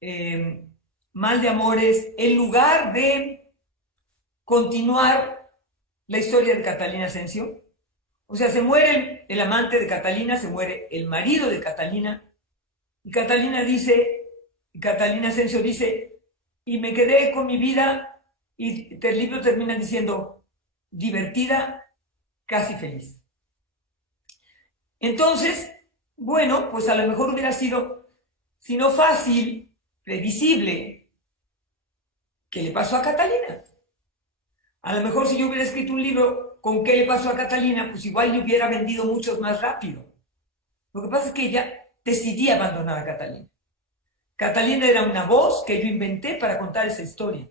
eh, Mal de Amores, en lugar de continuar la historia de Catalina Asensio, o sea, se muere el amante de Catalina, se muere el marido de Catalina, y Catalina Asensio dice, y me quedé con mi vida, y el libro termina diciendo, divertida, casi feliz. Entonces, bueno, pues a lo mejor hubiera sido, si no fácil, previsible, ¿qué le pasó a Catalina? A lo mejor si yo hubiera escrito un libro con qué le pasó a Catalina, pues igual le hubiera vendido mucho más rápido. Lo que pasa es que ella decidí abandonar a Catalina. Catalina era una voz que yo inventé para contar esa historia.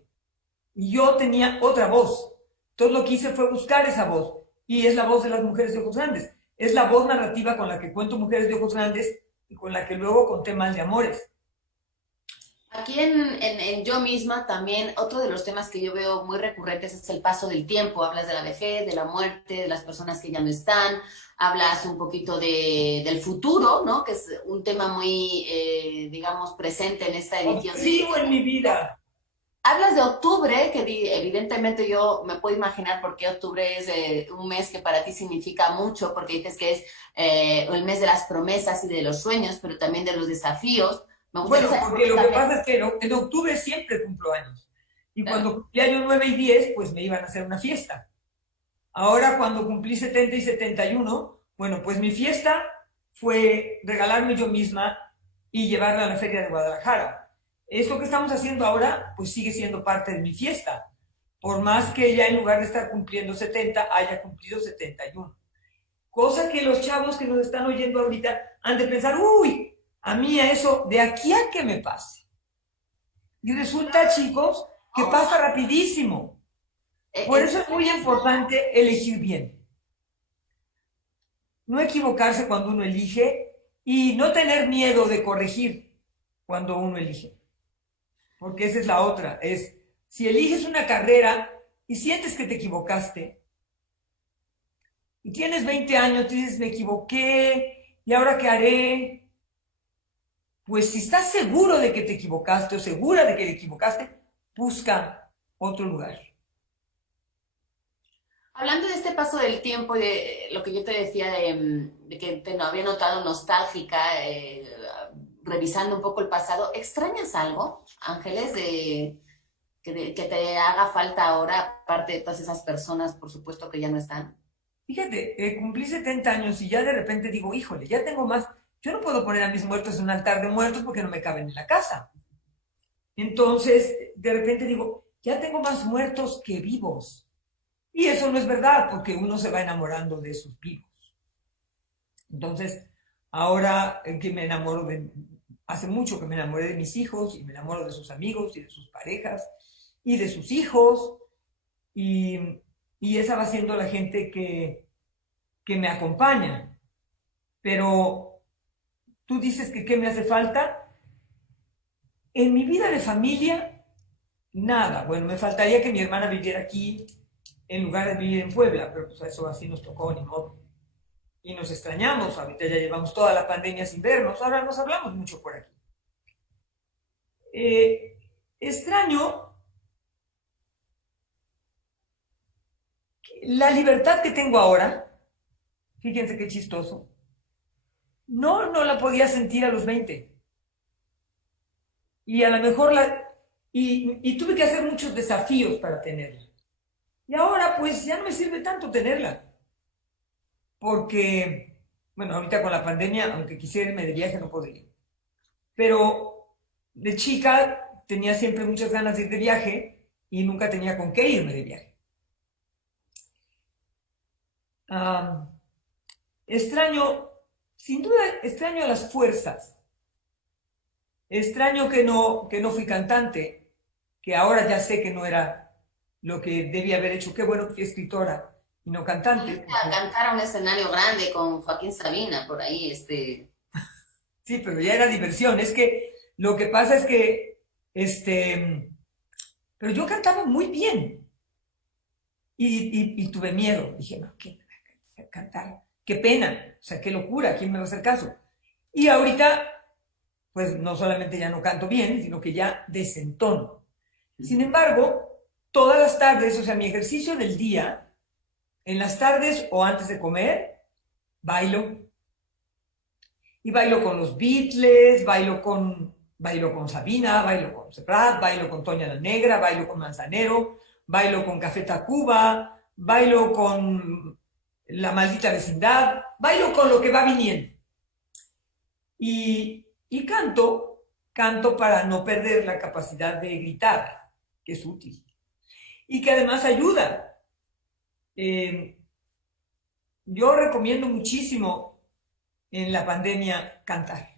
Y yo tenía otra voz. Entonces lo que hice fue buscar esa voz. Y es la voz de las mujeres de ojos grandes. Es la voz narrativa con la que cuento Mujeres de ojos grandes y con la que luego conté Mal de Amores. Aquí en Yo misma también otro de los temas que yo veo muy recurrentes es el paso del tiempo. Hablas de la vejez, de la muerte, de las personas que ya no están, hablas un poquito del futuro, ¿no? Que es un tema muy, digamos, presente en esta edición Obsesivo en mi vida. Hablas de octubre, que evidentemente yo me puedo imaginar por qué octubre es un mes que para ti significa mucho, porque dices que es el mes de las promesas y de los sueños, pero también de los desafíos. Me gustaría Bueno, saber un porque poquito lo que también. pasa es que en octubre siempre cumplo años. Y Claro. cuando cumplí años 9 y 10, pues me iban a hacer una fiesta. Ahora cuando cumplí 70 y 71, bueno, pues mi fiesta fue regalarme yo misma y llevarla a la Feria de Guadalajara. Esto que estamos haciendo ahora, pues sigue siendo parte de mi fiesta. Por más que ella en lugar de estar cumpliendo 70, haya cumplido 71. Cosa que los chavos que nos están oyendo ahorita han de pensar, uy, a mí a eso, de aquí a que me pase. Y resulta, chicos, que pasa rapidísimo. Por eso es muy importante elegir bien. No equivocarse cuando uno elige y no tener miedo de corregir cuando uno elige. Porque esa es la otra. Es, si eliges una carrera y sientes que te equivocaste, Y tienes 20 años, tú dices, me equivoqué, ¿y ahora qué haré? Pues si estás seguro de que te equivocaste o segura de que te equivocaste, busca otro lugar. Hablando de este paso del tiempo y de lo que yo te decía de que te había notado nostálgica, revisando un poco el pasado, ¿extrañas algo, Ángeles, que te haga falta ahora, aparte de todas esas personas, por supuesto, que ya no están? Fíjate, cumplí 70 años y ya de repente digo, híjole, ya tengo más. Yo no puedo poner a mis muertos en un altar de muertos porque no me caben en la casa. Entonces, de repente digo, ya tengo más muertos que vivos. Y eso no es verdad, porque uno se va enamorando de sus vivos. Entonces, ahora que me enamoro hace mucho que me enamoré de mis hijos y me enamoro de sus amigos y de sus parejas y de sus hijos y, y esa va siendo la gente que me acompaña. Pero tú dices que qué me hace falta. En mi vida de familia, nada. Bueno, me faltaría que mi hermana viviera aquí en lugar de vivir en Puebla, pero pues eso así nos tocó, ni modo. Y nos extrañamos, ahorita ya llevamos toda la pandemia sin vernos, ahora nos hablamos mucho por aquí. Eh, extraño la libertad que tengo ahora, fíjense qué chistoso, no la podía sentir a los 20. Y a lo mejor y tuve que hacer muchos desafíos para tenerla. Y ahora pues ya no me sirve tanto tenerla, porque, bueno, ahorita con la pandemia, aunque quisiera irme de viaje, no podría. Pero de chica tenía siempre muchas ganas de ir de viaje y nunca tenía con qué irme de viaje. Ah, extraño, sin duda extraño las fuerzas. Extraño que no fui cantante, que ahora ya sé que no era lo que debía haber hecho. Qué bueno que fui escritora y no cantante. A cantar a un escenario grande con Joaquín Sabina por ahí, Sí, pero ya era diversión. Es que lo que pasa es que, pero yo cantaba muy bien y tuve miedo. Dije, no, ¿qué cantar? Qué pena, o sea, qué locura, ¿quién me va a hacer caso? Y ahorita, pues no solamente ya no canto bien, sino que ya desentono. Sin embargo, todas las tardes, o sea, mi ejercicio del día, en las tardes o antes de comer, bailo. Y bailo con los Beatles, bailo con Sabina, bailo con Serrat, bailo con Toña la Negra, bailo con Manzanero, bailo con Café Tacuba, bailo con La Maldita Vecindad, bailo con lo que va viniendo. Y canto para no perder la capacidad de gritar, que es útil. Y que además ayuda. Eh, yo recomiendo muchísimo en la pandemia cantar.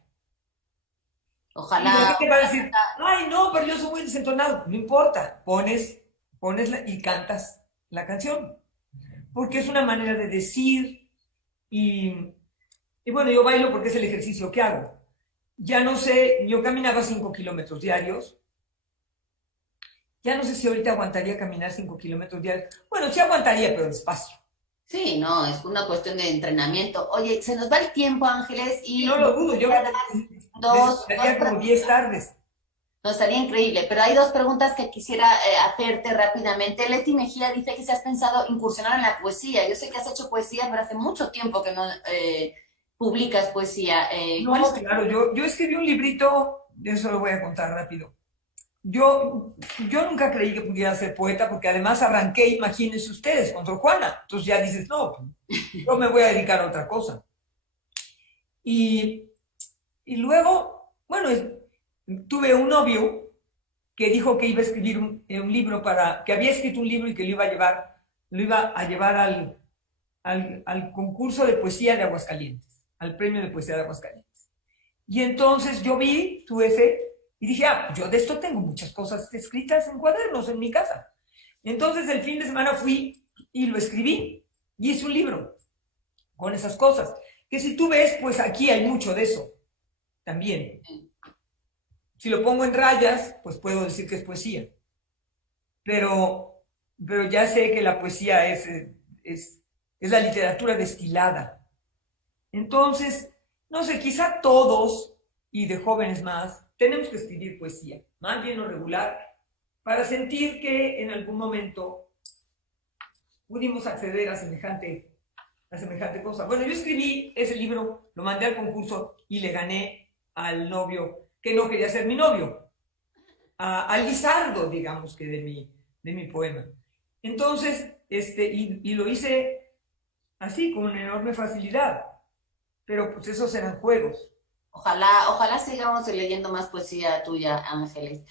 Y la ojalá, gente va a decir, ay, no, pero yo soy muy desentonado. No importa, pones y cantas la canción. Porque es una manera de decir y, y bueno, yo bailo porque es el ejercicio que hago. Ya no sé, yo caminaba 5 kilómetros diarios. Ya no sé si ahorita aguantaría caminar 5 kilómetros diarios. Bueno, sí aguantaría, pero despacio. sí, no, es una cuestión de entrenamiento. Oye, se nos va el tiempo, Ángeles, Y no y lo dudo, yo dos necesitaría como 10 tardes. no, estaría increíble, pero hay dos preguntas que quisiera hacerte rápidamente. Leti Mejía dice que si has pensado incursionar en la poesía. Yo sé que has hecho poesía, pero hace mucho tiempo que no publicas poesía. ¿Cuál No, es tu... claro, yo escribí un librito, de eso lo voy a contar rápido. Yo, yo nunca creí que pudiera ser poeta porque además arranqué, imagínense ustedes, con Sor Juana. Entonces ya dices, no, yo me voy a dedicar a otra cosa. Y, y luego, bueno, tuve un novio que dijo que iba a escribir un libro que había escrito un libro y que lo iba a llevar al concurso de poesía de Aguascalientes, al premio de poesía de Aguascalientes. Y entonces yo vi tu ese y dije, yo de esto tengo muchas cosas escritas en cuadernos en mi casa. Entonces el fin de semana fui y lo escribí y hice un libro con esas cosas. Que si tú ves, pues aquí hay mucho de eso también. Si lo pongo en rayas, pues puedo decir que es poesía. Pero, pero ya sé que la poesía es es la literatura destilada. Entonces, no sé, quizá todos, y de jóvenes más, tenemos que escribir poesía, más bien lo regular, para sentir que en algún momento pudimos acceder a semejante cosa. Bueno, yo escribí ese libro, lo mandé al concurso y le gané al novio que no quería ser mi novio, al Lizardo, digamos que de mi poema. Entonces, y lo hice así, con una enorme facilidad, pero pues esos eran juegos. Ojalá sigamos leyendo más poesía tuya, Ángeles.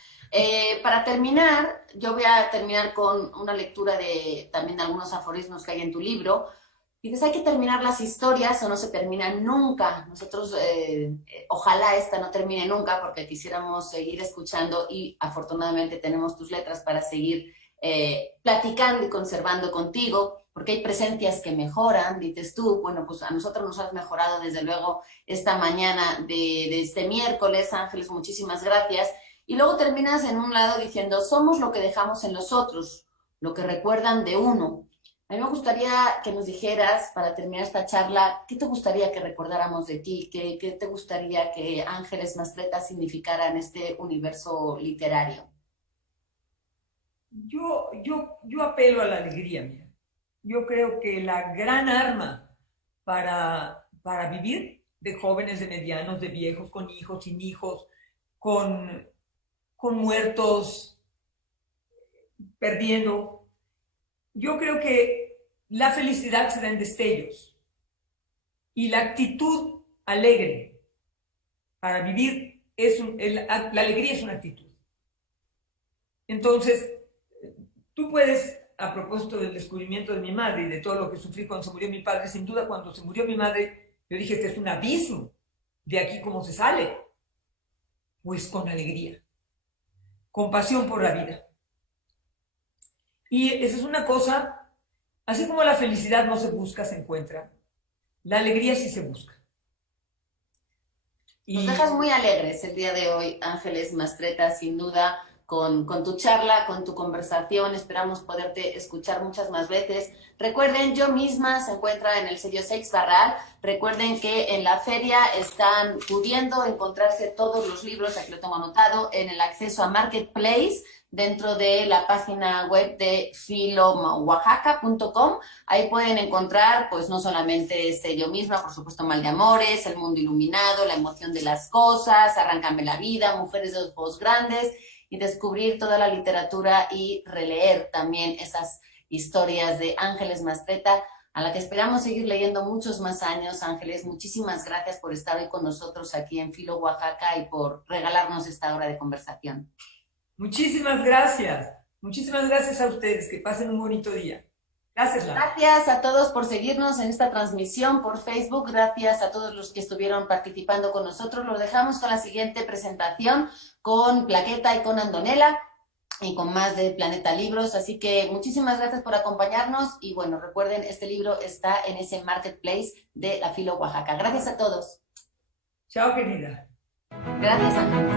Para terminar, yo voy a terminar con una lectura de también de algunos aforismos que hay en tu libro. Dices, hay que terminar las historias o no se terminan nunca. Nosotros, ojalá esta no termine nunca porque quisiéramos seguir escuchando y afortunadamente tenemos tus letras para seguir platicando y conservando contigo, porque hay presencias que mejoran, dices tú. Bueno, pues a nosotros nos has mejorado desde luego esta mañana de este miércoles, Ángeles, muchísimas gracias. Y luego terminas en un lado diciendo, somos lo que dejamos en los otros, lo que recuerdan de uno. A mí me gustaría que nos dijeras, para terminar esta charla, ¿qué te gustaría que recordáramos de ti? ¿Qué te gustaría que Ángeles Mastretta significara en este universo literario? Yo apelo a la alegría, mira. Yo creo que la gran arma para vivir, de jóvenes, de medianos, de viejos, con hijos, sin hijos, con, con muertos, perdiendo, yo creo que la felicidad se da en destellos y la actitud alegre para vivir la alegría es una actitud. Entonces, tú puedes, a propósito del descubrimiento de mi madre y de todo lo que sufrí cuando se murió mi padre, sin duda cuando se murió mi madre, yo dije, este es un abismo, de aquí cómo se sale. Pues con alegría, con pasión por la vida. Y esa es una cosa, así como la felicidad no se busca, se encuentra, la alegría sí se busca. Nos Y dejas muy alegres el día de hoy, Ángeles Mastretta, sin duda, con tu charla, con tu conversación. Esperamos poderte escuchar muchas más veces. Recuerden, Yo misma se encuentra en el sello Seix Barral. Recuerden que en la feria están pudiendo encontrarse todos los libros, aquí lo tengo anotado, en el acceso a Marketplace, dentro de la página web de filomoaxaca.com. Ahí pueden encontrar, pues, no solamente Yo misma, por supuesto, Mal de Amores, El mundo iluminado, La emoción de las cosas, Arráncame la vida, Mujeres de ojos grandes, y descubrir toda la literatura y releer también esas historias de Ángeles Mastretta, a la que esperamos seguir leyendo muchos más años. Ángeles, muchísimas gracias por estar hoy con nosotros aquí en Filo Oaxaca y por regalarnos esta hora de conversación. muchísimas gracias. Muchísimas gracias a ustedes. Que pasen un bonito día. Gracias, Lara. Gracias a todos por seguirnos en esta transmisión por Facebook. Gracias a todos los que estuvieron participando con nosotros. Los dejamos con la siguiente presentación, con Plaqueta y con Andonela y con más de Planeta Libros. Así que muchísimas gracias por acompañarnos. Y bueno, recuerden, este libro está en ese marketplace de la Filo Oaxaca. Gracias a todos. Chao, querida. Gracias, Ángeles.